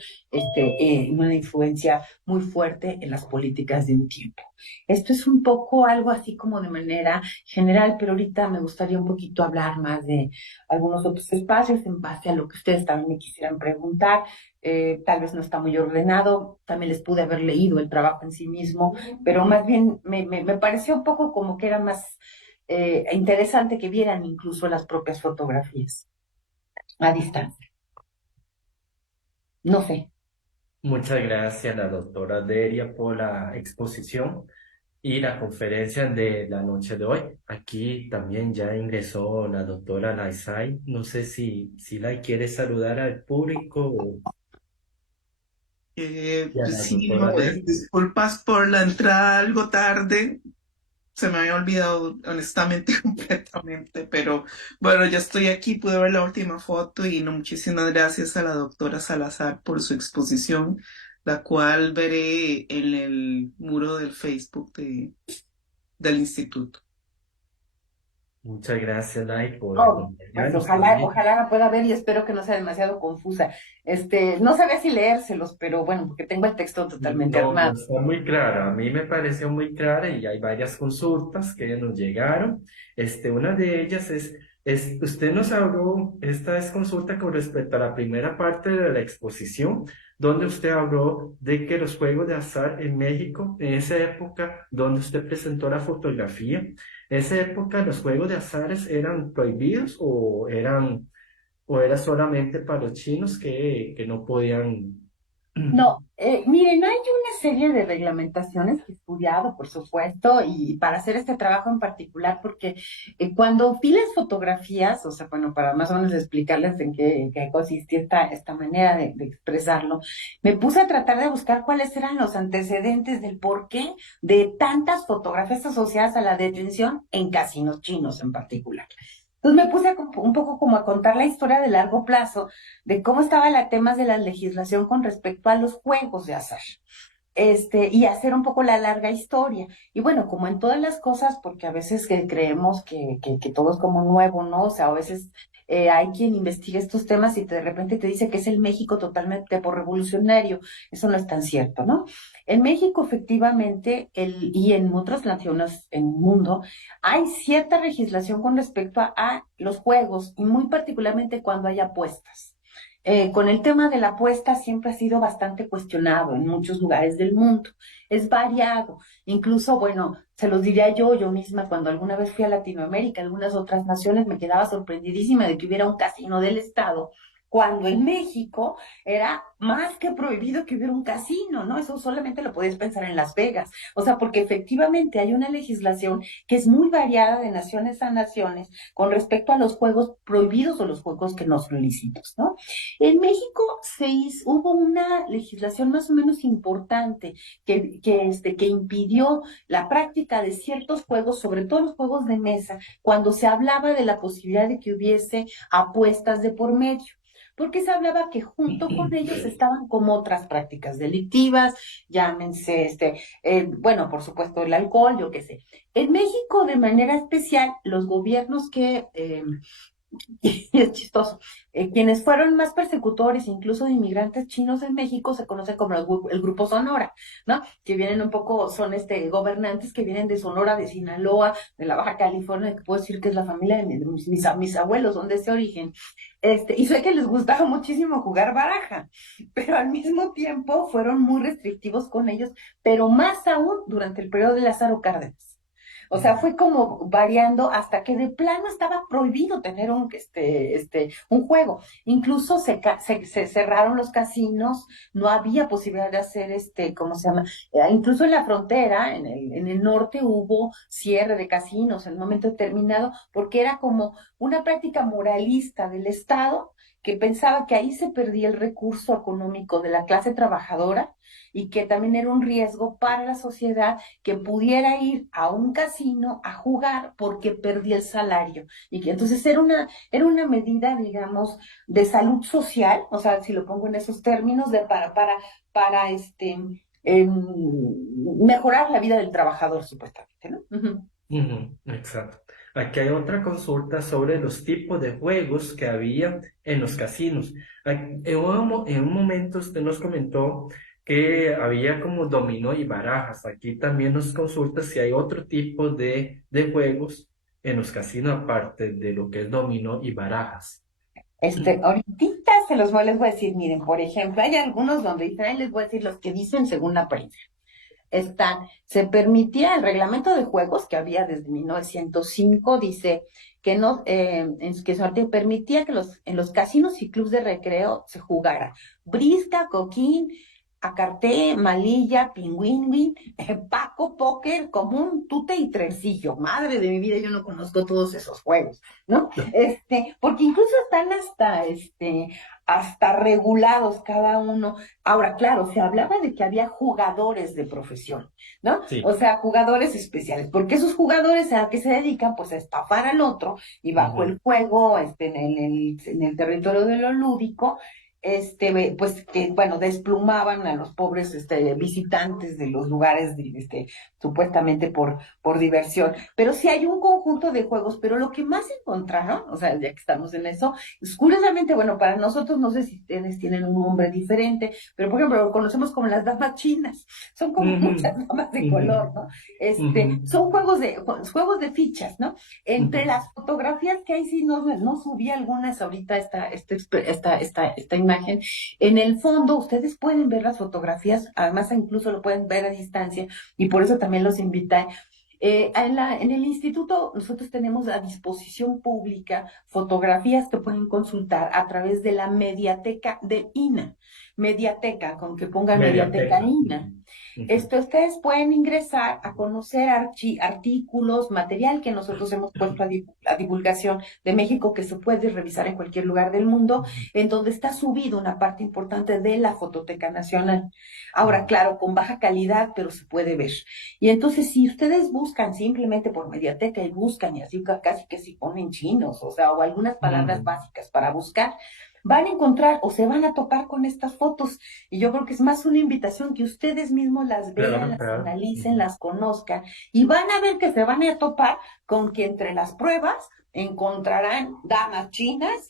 una influencia muy fuerte en las políticas de un tiempo. Esto es un poco algo así como de manera general, pero ahorita me gustaría un poquito hablar más de algunos otros espacios en base a lo que ustedes también me quisieran preguntar. Tal vez no está muy ordenado, también les pude haber leído el trabajo en sí mismo, pero más bien me pareció un poco como que era más interesante que vieran incluso las propias fotografías a distancia. No sé. Muchas gracias a la doctora Deria por la exposición y la conferencia de la noche de hoy. Aquí también ya ingresó la doctora Laisai. No sé si la quiere saludar al público y a la Sí, doctora no, Deria. disculpas por la entrada algo tarde. Se me había olvidado honestamente completamente, pero bueno, ya estoy aquí, pude ver la última foto y no, muchísimas gracias a la doctora Salazar por su exposición, la cual veré en el muro del Facebook del instituto. Muchas gracias, Dai, por Oh, pues acompañarnos también. ojalá la pueda ver y espero que no sea demasiado confusa. No sabía si leérselos, pero bueno, porque tengo el texto totalmente No, no armado. está muy clara. A mí me pareció muy clara y hay varias consultas que nos llegaron. Una de ellas usted nos habló, esta es consulta con respecto a la primera parte de la exposición, donde usted habló de que los juegos de azar en México, en esa época donde usted presentó la fotografía, en esa época los juegos de azares eran prohibidos o era solamente para los chinos que no podían. No, miren, hay una serie de reglamentaciones que he estudiado, por supuesto, y para hacer este trabajo en particular, porque cuando vi las fotografías, o sea, bueno, para más o menos explicarles en qué consistía esta manera de expresarlo, me puse a tratar de buscar cuáles eran los antecedentes del porqué de tantas fotografías asociadas a la detención en casinos chinos en particular. Entonces me puse un poco como a contar la historia de largo plazo de cómo estaba la temas de la legislación con respecto a los juegos de azar. Y hacer un poco la larga historia. Y bueno, como en todas las cosas, porque a veces que creemos que todo es como nuevo, ¿no? O sea, a veces hay quien investiga estos temas y de repente te dice que es el México totalmente por revolucionario. Eso no es tan cierto, ¿no? En México, efectivamente, y en otras naciones en el mundo, hay cierta legislación con respecto a los juegos y muy particularmente cuando hay apuestas. Con el tema de la apuesta siempre ha sido bastante cuestionado en muchos lugares del mundo. Es variado. Incluso, bueno, se los diría yo misma, cuando alguna vez fui a Latinoamérica, algunas otras naciones, me quedaba sorprendidísima de que hubiera un casino del Estado, cuando en México era más que prohibido que hubiera un casino, ¿no? Eso solamente lo podías pensar en Las Vegas. O sea, porque efectivamente hay una legislación que es muy variada de naciones a naciones con respecto a los juegos prohibidos o los juegos que no son lícitos, ¿no? En México hubo una legislación más o menos importante que impidió la práctica de ciertos juegos, sobre todo los juegos de mesa, cuando se hablaba de la posibilidad de que hubiese apuestas de por medio. Porque se hablaba que junto con ellos estaban como otras prácticas delictivas, llámense, bueno, por supuesto, el alcohol, yo qué sé. En México, de manera especial, los gobiernos y es chistoso. Quienes fueron más persecutores, incluso de inmigrantes chinos en México, se conocen como el Grupo Sonora, ¿no? Que vienen un poco, son gobernantes que vienen de Sonora, de Sinaloa, de la Baja California, que puedo decir que es la familia de mis abuelos, son de ese origen. Y sé que les gustaba muchísimo jugar baraja, pero al mismo tiempo fueron muy restrictivos con ellos, pero más aún durante el periodo de Lázaro Cárdenas. O sea, fue como variando hasta que de plano estaba prohibido tener un juego. Incluso se cerraron los casinos, no había posibilidad de hacer ¿cómo se llama? Incluso en la frontera, en el norte, hubo cierre de casinos en un momento determinado, porque era como una práctica moralista del Estado que pensaba que ahí se perdía el recurso económico de la clase trabajadora y que también era un riesgo para la sociedad que pudiera ir a un casino a jugar porque perdía el salario. Y que entonces era una medida, digamos, de salud social, o sea, si lo pongo en esos términos, para mejorar la vida del trabajador, supuestamente, ¿no? Ujú. Ujú, exacto. Aquí hay otra consulta sobre los tipos de juegos que había en los casinos. En un momento usted nos comentó que había como dominó y barajas. Aquí también nos consulta si hay otro tipo de juegos en los casinos aparte de lo que es dominó y barajas. Ahorita les voy a decir, miren, por ejemplo, hay algunos donde dicen, ahí les voy a decir los que dicen según la prensa. Se permitía el reglamento de juegos que había desde 1905, dice que no, que se permitía que en los casinos y clubes de recreo se jugara brisca, coquín, acarté, malilla, pingüín, paco, póker, común, tute y tresillo. Madre de mi vida, yo no conozco todos esos juegos, ¿no? Porque incluso están hasta regulados cada uno. Ahora, claro, se hablaba de que había jugadores de profesión, ¿no? O Sí. sea, jugadores especiales, porque esos jugadores a qué se dedican, pues a estafar al otro y bajo Ujú. el juego, en el territorio de lo lúdico, pues que, bueno, desplumaban a los pobres visitantes de los lugares supuestamente por diversión. Pero sí hay un conjunto de juegos, pero lo que más encontraron, o sea, ya que estamos en eso, es curiosamente, bueno, para nosotros, no sé si ustedes tienen un nombre diferente, pero por ejemplo, lo conocemos como las damas chinas, son como Ujú, muchas damas de ujú, color, ¿no? ujú. Son juegos de fichas, ¿no? Entre las fotografías que hay, sí, no subí algunas ahorita esta imagen. En el fondo, ustedes pueden ver las fotografías, además incluso lo pueden ver a distancia, y por eso también los invité. En el instituto nosotros tenemos a disposición pública fotografías que pueden consultar a través de la mediateca de INA. Mediateca, con que pongan mediateca Mediateca. INA. Ujú, ujú. Ustedes pueden ingresar a conocer artículos, material que nosotros hemos puesto a divulgación de México, que se puede revisar en cualquier lugar del mundo, en donde está subido una parte importante de la Fototeca Nacional. Ahora, Ujú, claro, con baja calidad, pero se puede ver. Y entonces, si ustedes buscan simplemente por Mediateca y buscan, y así casi que si ponen chinos, o sea, o algunas palabras ujú. básicas para buscar, van a encontrar o se van a topar con estas fotos. Y yo creo que es más una invitación que ustedes mismos las vean, Claro, las claro. analicen, Ujú. las conozcan, y van a ver que se van a topar con que entre las pruebas encontrarán damas chinas,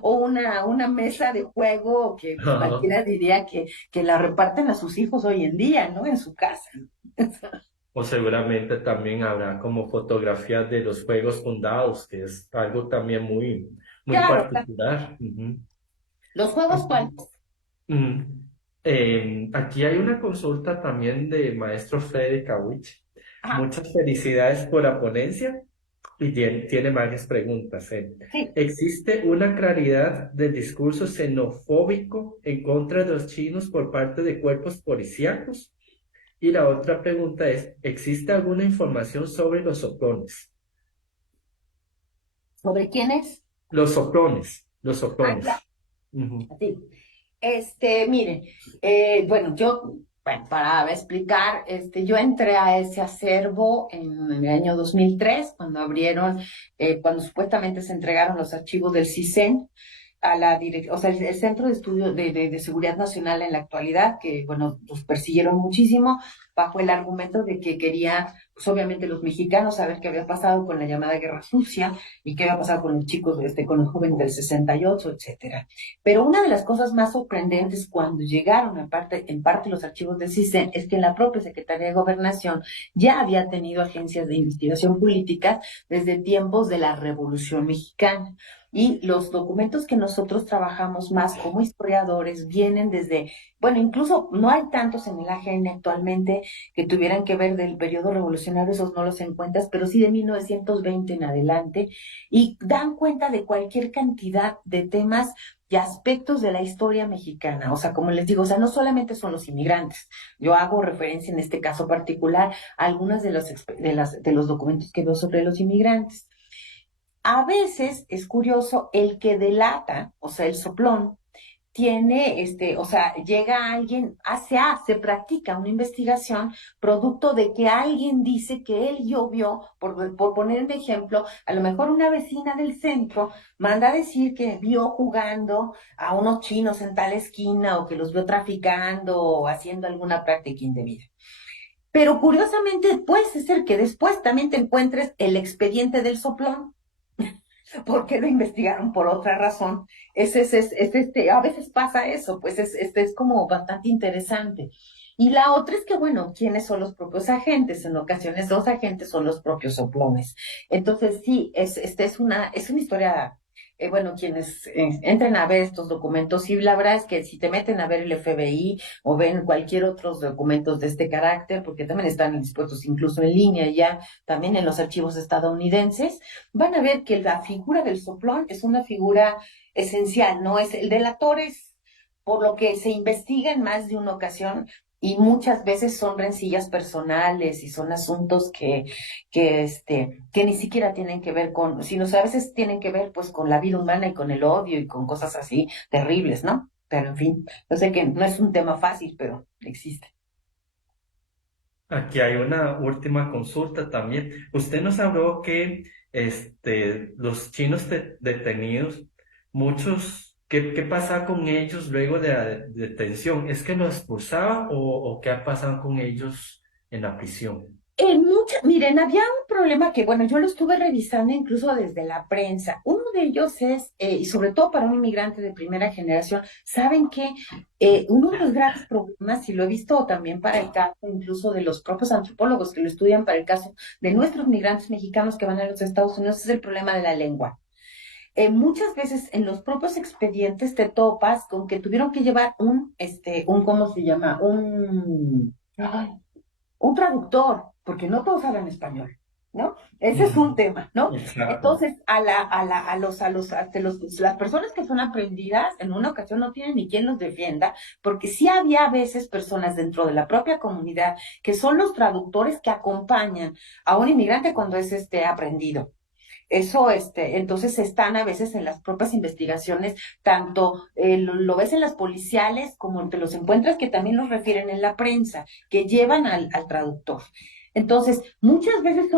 o una mesa de juego que pues, cualquiera diría que la reparten a sus hijos hoy en día, ¿no? En su casa. O seguramente también habrá como fotografías de los juegos fundados, que es algo también muy, muy Claro, claro. particular. Ujú. Los juegos, ¿cuáles? Aquí, mm, aquí hay una consulta también de maestro Freddy Kawich. Ah, Muchas felicidades por la ponencia y tiene varias preguntas. sí. ¿Existe una claridad del discurso xenofóbico en contra de los chinos por parte de cuerpos policíacos? Y la otra pregunta es, ¿existe alguna información sobre los soplones? ¿Sobre quién es? Los soplones, los Ah, claro, soplones. Ujú. sí. Miren, bueno, bueno, para explicar, yo entré a ese acervo en el año 2003, cuando cuando supuestamente se entregaron los archivos del CISEN a la dirección, o sea, el Centro de Estudio de Seguridad Nacional en la actualidad, que, bueno, los persiguieron muchísimo bajo el argumento de que quería, pues obviamente los mexicanos, saber qué había pasado con la llamada Guerra Sucia y qué había pasado con los chicos, con el joven del 68, etcétera. Pero una de las cosas más sorprendentes cuando llegaron en parte los archivos del CISEN es que la propia Secretaría de Gobernación ya había tenido agencias de investigación política desde tiempos de la Revolución Mexicana. Y los documentos que nosotros trabajamos más como historiadores vienen desde, bueno, incluso no hay tantos en el AGN actualmente que tuvieran que ver del periodo revolucionario, esos no los encuentras, pero sí de 1920 en adelante, y dan cuenta de cualquier cantidad de temas y aspectos de la historia mexicana. O sea, como les digo, o sea, no solamente son los inmigrantes. Yo hago referencia en este caso particular a algunos de los documentos que veo sobre los inmigrantes. A veces es curioso el que delata, o sea, el soplón, o sea, llega alguien, se practica una investigación producto de que alguien dice que él vio, por poner un ejemplo, a lo mejor una vecina del centro manda a decir que vio jugando a unos chinos en tal esquina o que los vio traficando o haciendo alguna práctica indebida. Pero curiosamente puede ser que después también te encuentres el expediente del soplón porque lo investigaron por otra razón. A veces pasa eso, pues es como bastante interesante. Y la otra es que, bueno, ¿quiénes son los propios agentes? En ocasiones los agentes son los propios soplones. Entonces, sí, es una historia, bueno, quienes entren a ver estos documentos, sí, la verdad es que si te meten a ver el FBI o ven cualquier otros documentos de este carácter, porque también están dispuestos incluso en línea ya, también en los archivos estadounidenses, van a ver que la figura del soplón es una figura esencial, ¿no? El delator es por lo que se investiga en más de una ocasión y muchas veces son rencillas personales y son asuntos que ni siquiera tienen que ver sino a veces tienen que ver pues con la vida humana y con el odio y con cosas así terribles, ¿no? Pero en fin, yo sé que no es un tema fácil, pero existe. Aquí hay una última consulta también. Usted nos habló que los chinos detenidos, muchos ¿Qué pasa con ellos luego de la detención? ¿Es que los expulsaban o qué ha pasado con ellos en la prisión? Miren, había un problema que, bueno, yo lo estuve revisando incluso desde la prensa. Uno de ellos es, y sobre todo para un inmigrante de primera generación, saben que uno de los grandes problemas, y lo he visto también para el caso incluso de los propios antropólogos que lo estudian para el caso de nuestros migrantes mexicanos que van a los Estados Unidos, es el problema de la lengua. Muchas veces en los propios expedientes te topas con que tuvieron que llevar ¿cómo se llama? Un traductor, porque no todos hablan español, ¿no? Ese es un tema, ¿no? Exacto. Entonces, las personas que son aprendidas, en una ocasión no tienen ni quien los defienda, porque sí había a veces personas dentro de la propia comunidad que son los traductores que acompañan a un inmigrante cuando es aprendido. Eso, entonces están a veces en las propias investigaciones, tanto lo ves en las policiales como te los encuentras que también los refieren en la prensa, que llevan al traductor. Entonces, muchas veces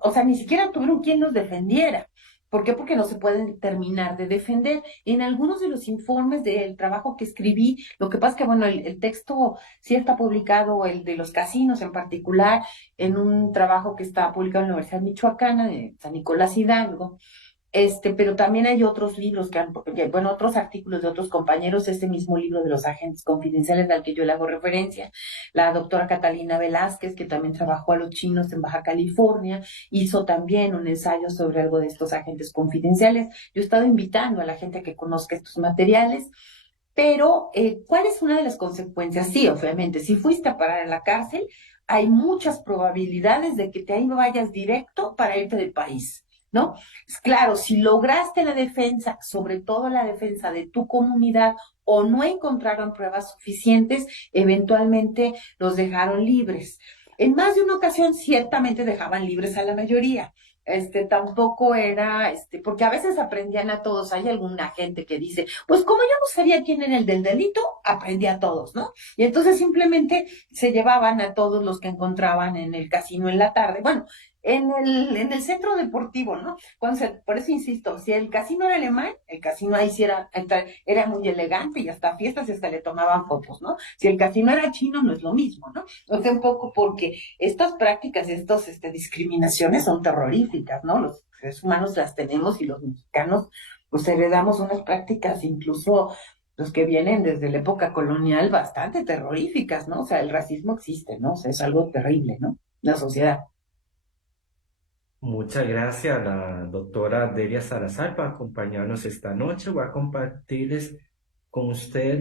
o sea, ni siquiera tuvieron quien los defendiera. ¿Por qué? Porque no se pueden terminar de defender. En algunos de los informes del trabajo que escribí, lo que pasa es que, bueno, el texto sí está publicado, el de los casinos en particular, en un trabajo que está publicado en la Universidad Michoacana de San Nicolás Hidalgo. Pero también hay otros libros bueno, otros artículos de otros compañeros, este mismo libro de los agentes confidenciales al que yo le hago referencia, la doctora Catalina Velázquez, que también trabajó a los chinos en Baja California, hizo también un ensayo sobre algo de estos agentes confidenciales. Yo he estado invitando a la gente a que conozca estos materiales. Pero, ¿cuál es una de las consecuencias? Sí, obviamente, si fuiste a parar a la cárcel, hay muchas probabilidades de que te ahí vayas directo para irte del país, ¿no? Claro, si lograste la defensa, sobre todo la defensa de tu comunidad, o no encontraron pruebas suficientes, eventualmente los dejaron libres. En más de una ocasión, ciertamente dejaban libres a la mayoría. Tampoco era, porque a veces aprendían a todos. Hay alguna gente que dice, pues como yo no sabía quién era el del delito, aprendí a todos, ¿no? Y entonces simplemente se llevaban a todos los que encontraban en el casino en la tarde. Bueno, en el centro deportivo, ¿no? Por eso insisto, si el casino era alemán, el casino ahí sí era muy elegante y hasta fiestas y hasta le tomaban fotos, ¿no? Si el casino era chino, no es lo mismo, ¿no? O sea, un poco porque estas prácticas, discriminaciones son terroríficas, ¿no? Los seres humanos las tenemos y los mexicanos, pues heredamos unas prácticas incluso los que vienen desde la época colonial bastante terroríficas, ¿no? O sea, el racismo existe, ¿no? O sea, es algo terrible, ¿no? La sociedad. Muchas gracias a la doctora Delia Salazar por acompañarnos esta noche. Voy a compartirles con ustedes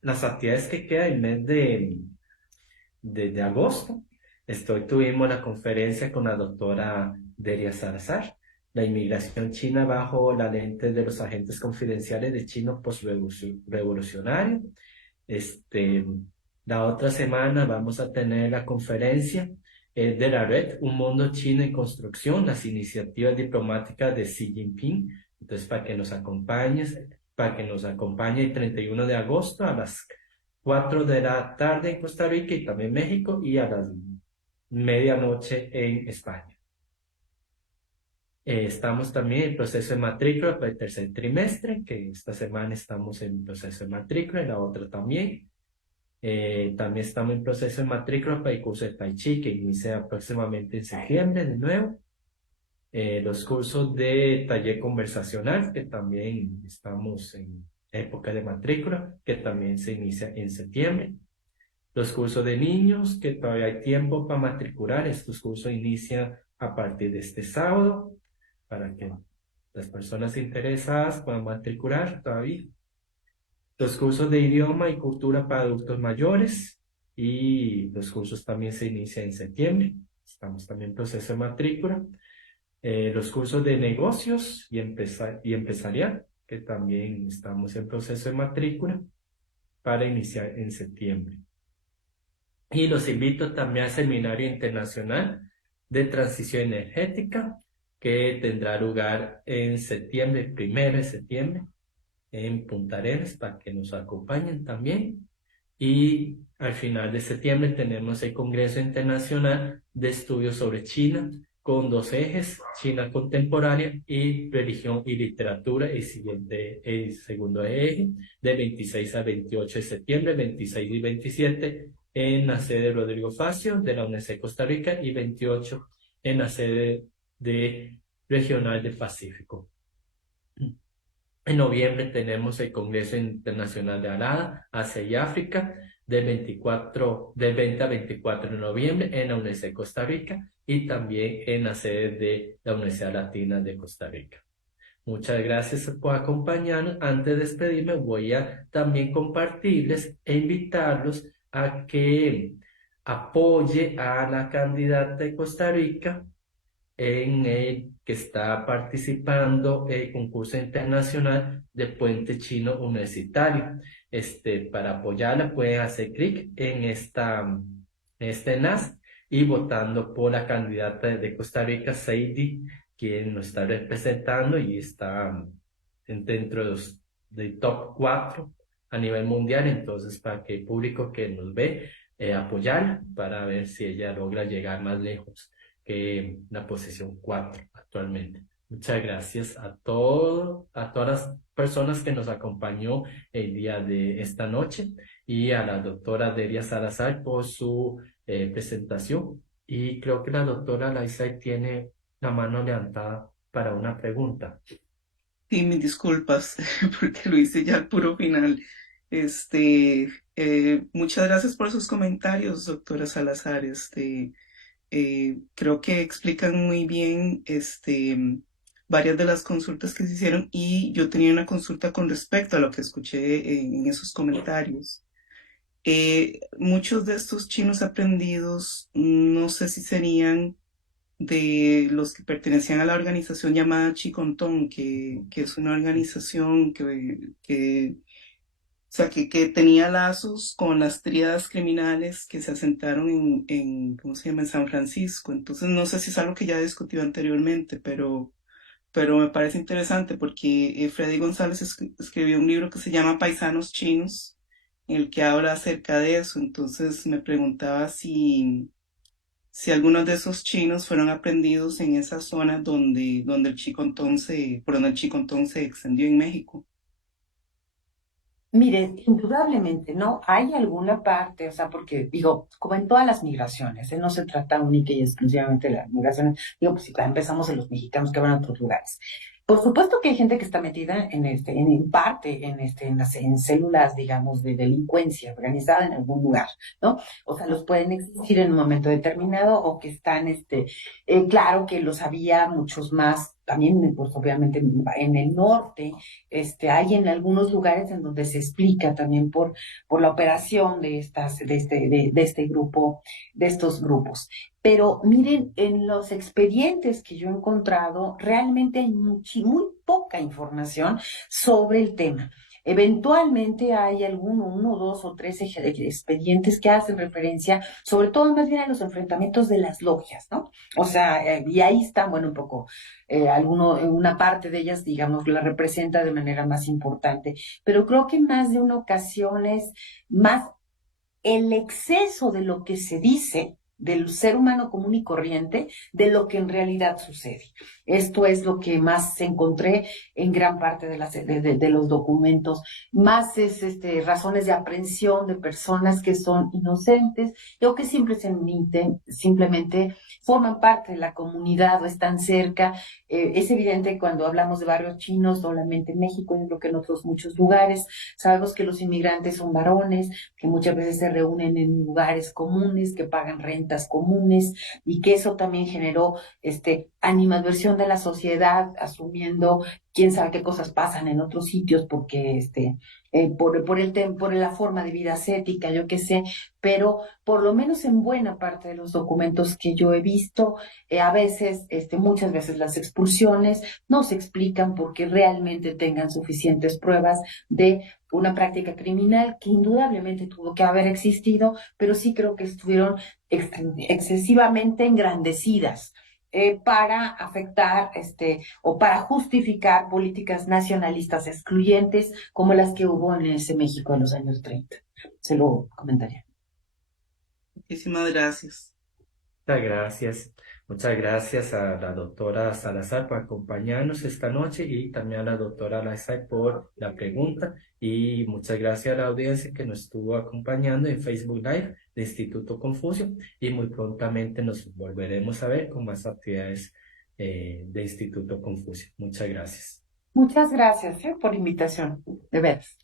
las actividades que queda el mes de agosto. Tuvimos la conferencia con la doctora Delia Salazar, la inmigración china bajo la lente de los agentes confidenciales de Chino post-revolucionario. Este, la otra semana vamos a tener la conferencia de la red Un Mundo Chino en Construcción, las iniciativas diplomáticas de Xi Jinping. Entonces, para que nos acompañe el 31 de agosto a las 4 de la tarde en Costa Rica y también México y a las medianoche en España. Estamos también en proceso de matrícula para el tercer trimestre, que esta semana estamos en proceso de matrícula y la otra también. También estamos en proceso de matrícula para el curso de Tai Chi, que inicia próximamente en septiembre de nuevo. Los cursos de taller conversacional, que también estamos en época de matrícula, que también se inicia en septiembre. Los cursos de niños, que todavía hay tiempo para matricular. Estos cursos inician a partir de este sábado, para que las personas interesadas puedan matricular todavía. Los cursos de idioma y cultura para adultos mayores y los cursos también se inician en septiembre. Estamos también en proceso de matrícula. Los cursos de negocios y empresarial, que también estamos en proceso de matrícula para iniciar en septiembre. Y los invito también al Seminario Internacional de Transición Energética, que tendrá lugar en septiembre, 1 de septiembre, en Punta Arenas, para que nos acompañen también. Y al final de septiembre tenemos el Congreso Internacional de Estudios sobre China, con 2 ejes, China contemporánea y religión y literatura, el segundo eje, de 26 al 28 de septiembre, 26 y 27 en la sede de Rodrigo Facio de la UNESCO Costa Rica y 28 en la sede de Regional del Pacífico. En noviembre tenemos el Congreso Internacional de Arada, Asia y África, del 20 a 24 de noviembre en la Universidad de Costa Rica y también en la sede de la Universidad Latina de Costa Rica. Muchas gracias por acompañarnos. Antes de despedirme, voy a también compartirles e invitarlos a que apoye a la candidata de Costa Rica en el que está participando el concurso internacional de Puente Chino Universitario. Para apoyarla pueden hacer clic en este enlace y votando por la candidata de Costa Rica, Sadie, quien nos está representando y está dentro de del top 4 a nivel mundial. Entonces, para que el público que nos ve, apoyarla para ver si ella logra llegar más lejos que la posición 4 actualmente. Muchas gracias a todas las personas que nos acompañó el día de esta noche y a la doctora Delia Salazar por su presentación. Y creo que la doctora Laisay tiene la mano levantada para una pregunta. Sí, mis disculpas, porque lo hice ya al puro final. Muchas gracias por sus comentarios, doctora Salazar. Creo que explican muy bien varias de las consultas que se hicieron y yo tenía una consulta con respecto a lo que escuché en esos comentarios. Muchos de estos chinos aprendidos, no sé si serían de los que pertenecían a la organización llamada Chicontón, que es una organización que tenía lazos con las tríadas criminales que se asentaron ¿cómo se llama?, en San Francisco. Entonces, no sé si es algo que ya discutió anteriormente, pero me parece interesante porque Freddy González escribió un libro que se llama Paisanos Chinos, en el que habla acerca de eso. Entonces, me preguntaba si algunos de esos chinos fueron aprendidos en esa zona donde el Chicontón por donde el Chicontón se extendió en México. Mire, indudablemente, ¿no? Hay alguna parte, o sea, porque digo, como en todas las migraciones, no se trata única y exclusivamente de las migraciones, digo, pues si empezamos en los mexicanos que van a otros lugares. Por supuesto que hay gente que está metida en parte, en células, digamos, de delincuencia organizada en algún lugar, ¿no? O sea, los pueden existir en un momento determinado o que están, claro que los había muchos más. También, pues obviamente en el norte, hay en algunos lugares en donde se explica también por la operación de este grupo, de estos grupos. Pero miren, en los expedientes que yo he encontrado, realmente hay muy poca información sobre el tema. Eventualmente hay uno, dos o tres expedientes que hacen referencia, sobre todo más bien a los enfrentamientos de las logias, ¿no? O sea, y ahí están, bueno, un poco, una parte de ellas, digamos, la representa de manera más importante, pero creo que más de una ocasión es más el exceso de lo que se dice del ser humano común y corriente de lo que en realidad sucede. Esto es lo que más encontré en gran parte de los documentos. Más es razones de aprehensión de personas que son inocentes o que simplemente forman parte de la comunidad o están cerca. Es evidente cuando hablamos de barrios chinos, solamente en México, yo creo que en otros muchos lugares, sabemos que los inmigrantes son varones, que muchas veces se reúnen en lugares comunes, que pagan rentas comunes, y que eso también generó animadversión de la sociedad, asumiendo quién sabe qué cosas pasan en otros sitios, porque por la forma de vida ascética, yo qué sé, pero por lo menos en buena parte de los documentos que yo he visto, a veces, muchas veces las expulsiones no se explican porque realmente tengan suficientes pruebas de una práctica criminal que indudablemente tuvo que haber existido, pero sí creo que estuvieron excesivamente engrandecidas para afectar o para justificar políticas nacionalistas excluyentes como las que hubo en ese México en los años 30. Se lo comentaría. Muchísimas gracias. Muchas gracias a la doctora Salazar por acompañarnos esta noche y también a la doctora Lazar por la pregunta y muchas gracias a la audiencia que nos estuvo acompañando en Facebook Live de Instituto Confucio y muy prontamente nos volveremos a ver con más actividades de Instituto Confucio. Muchas gracias. Muchas gracias, por la invitación, de veras.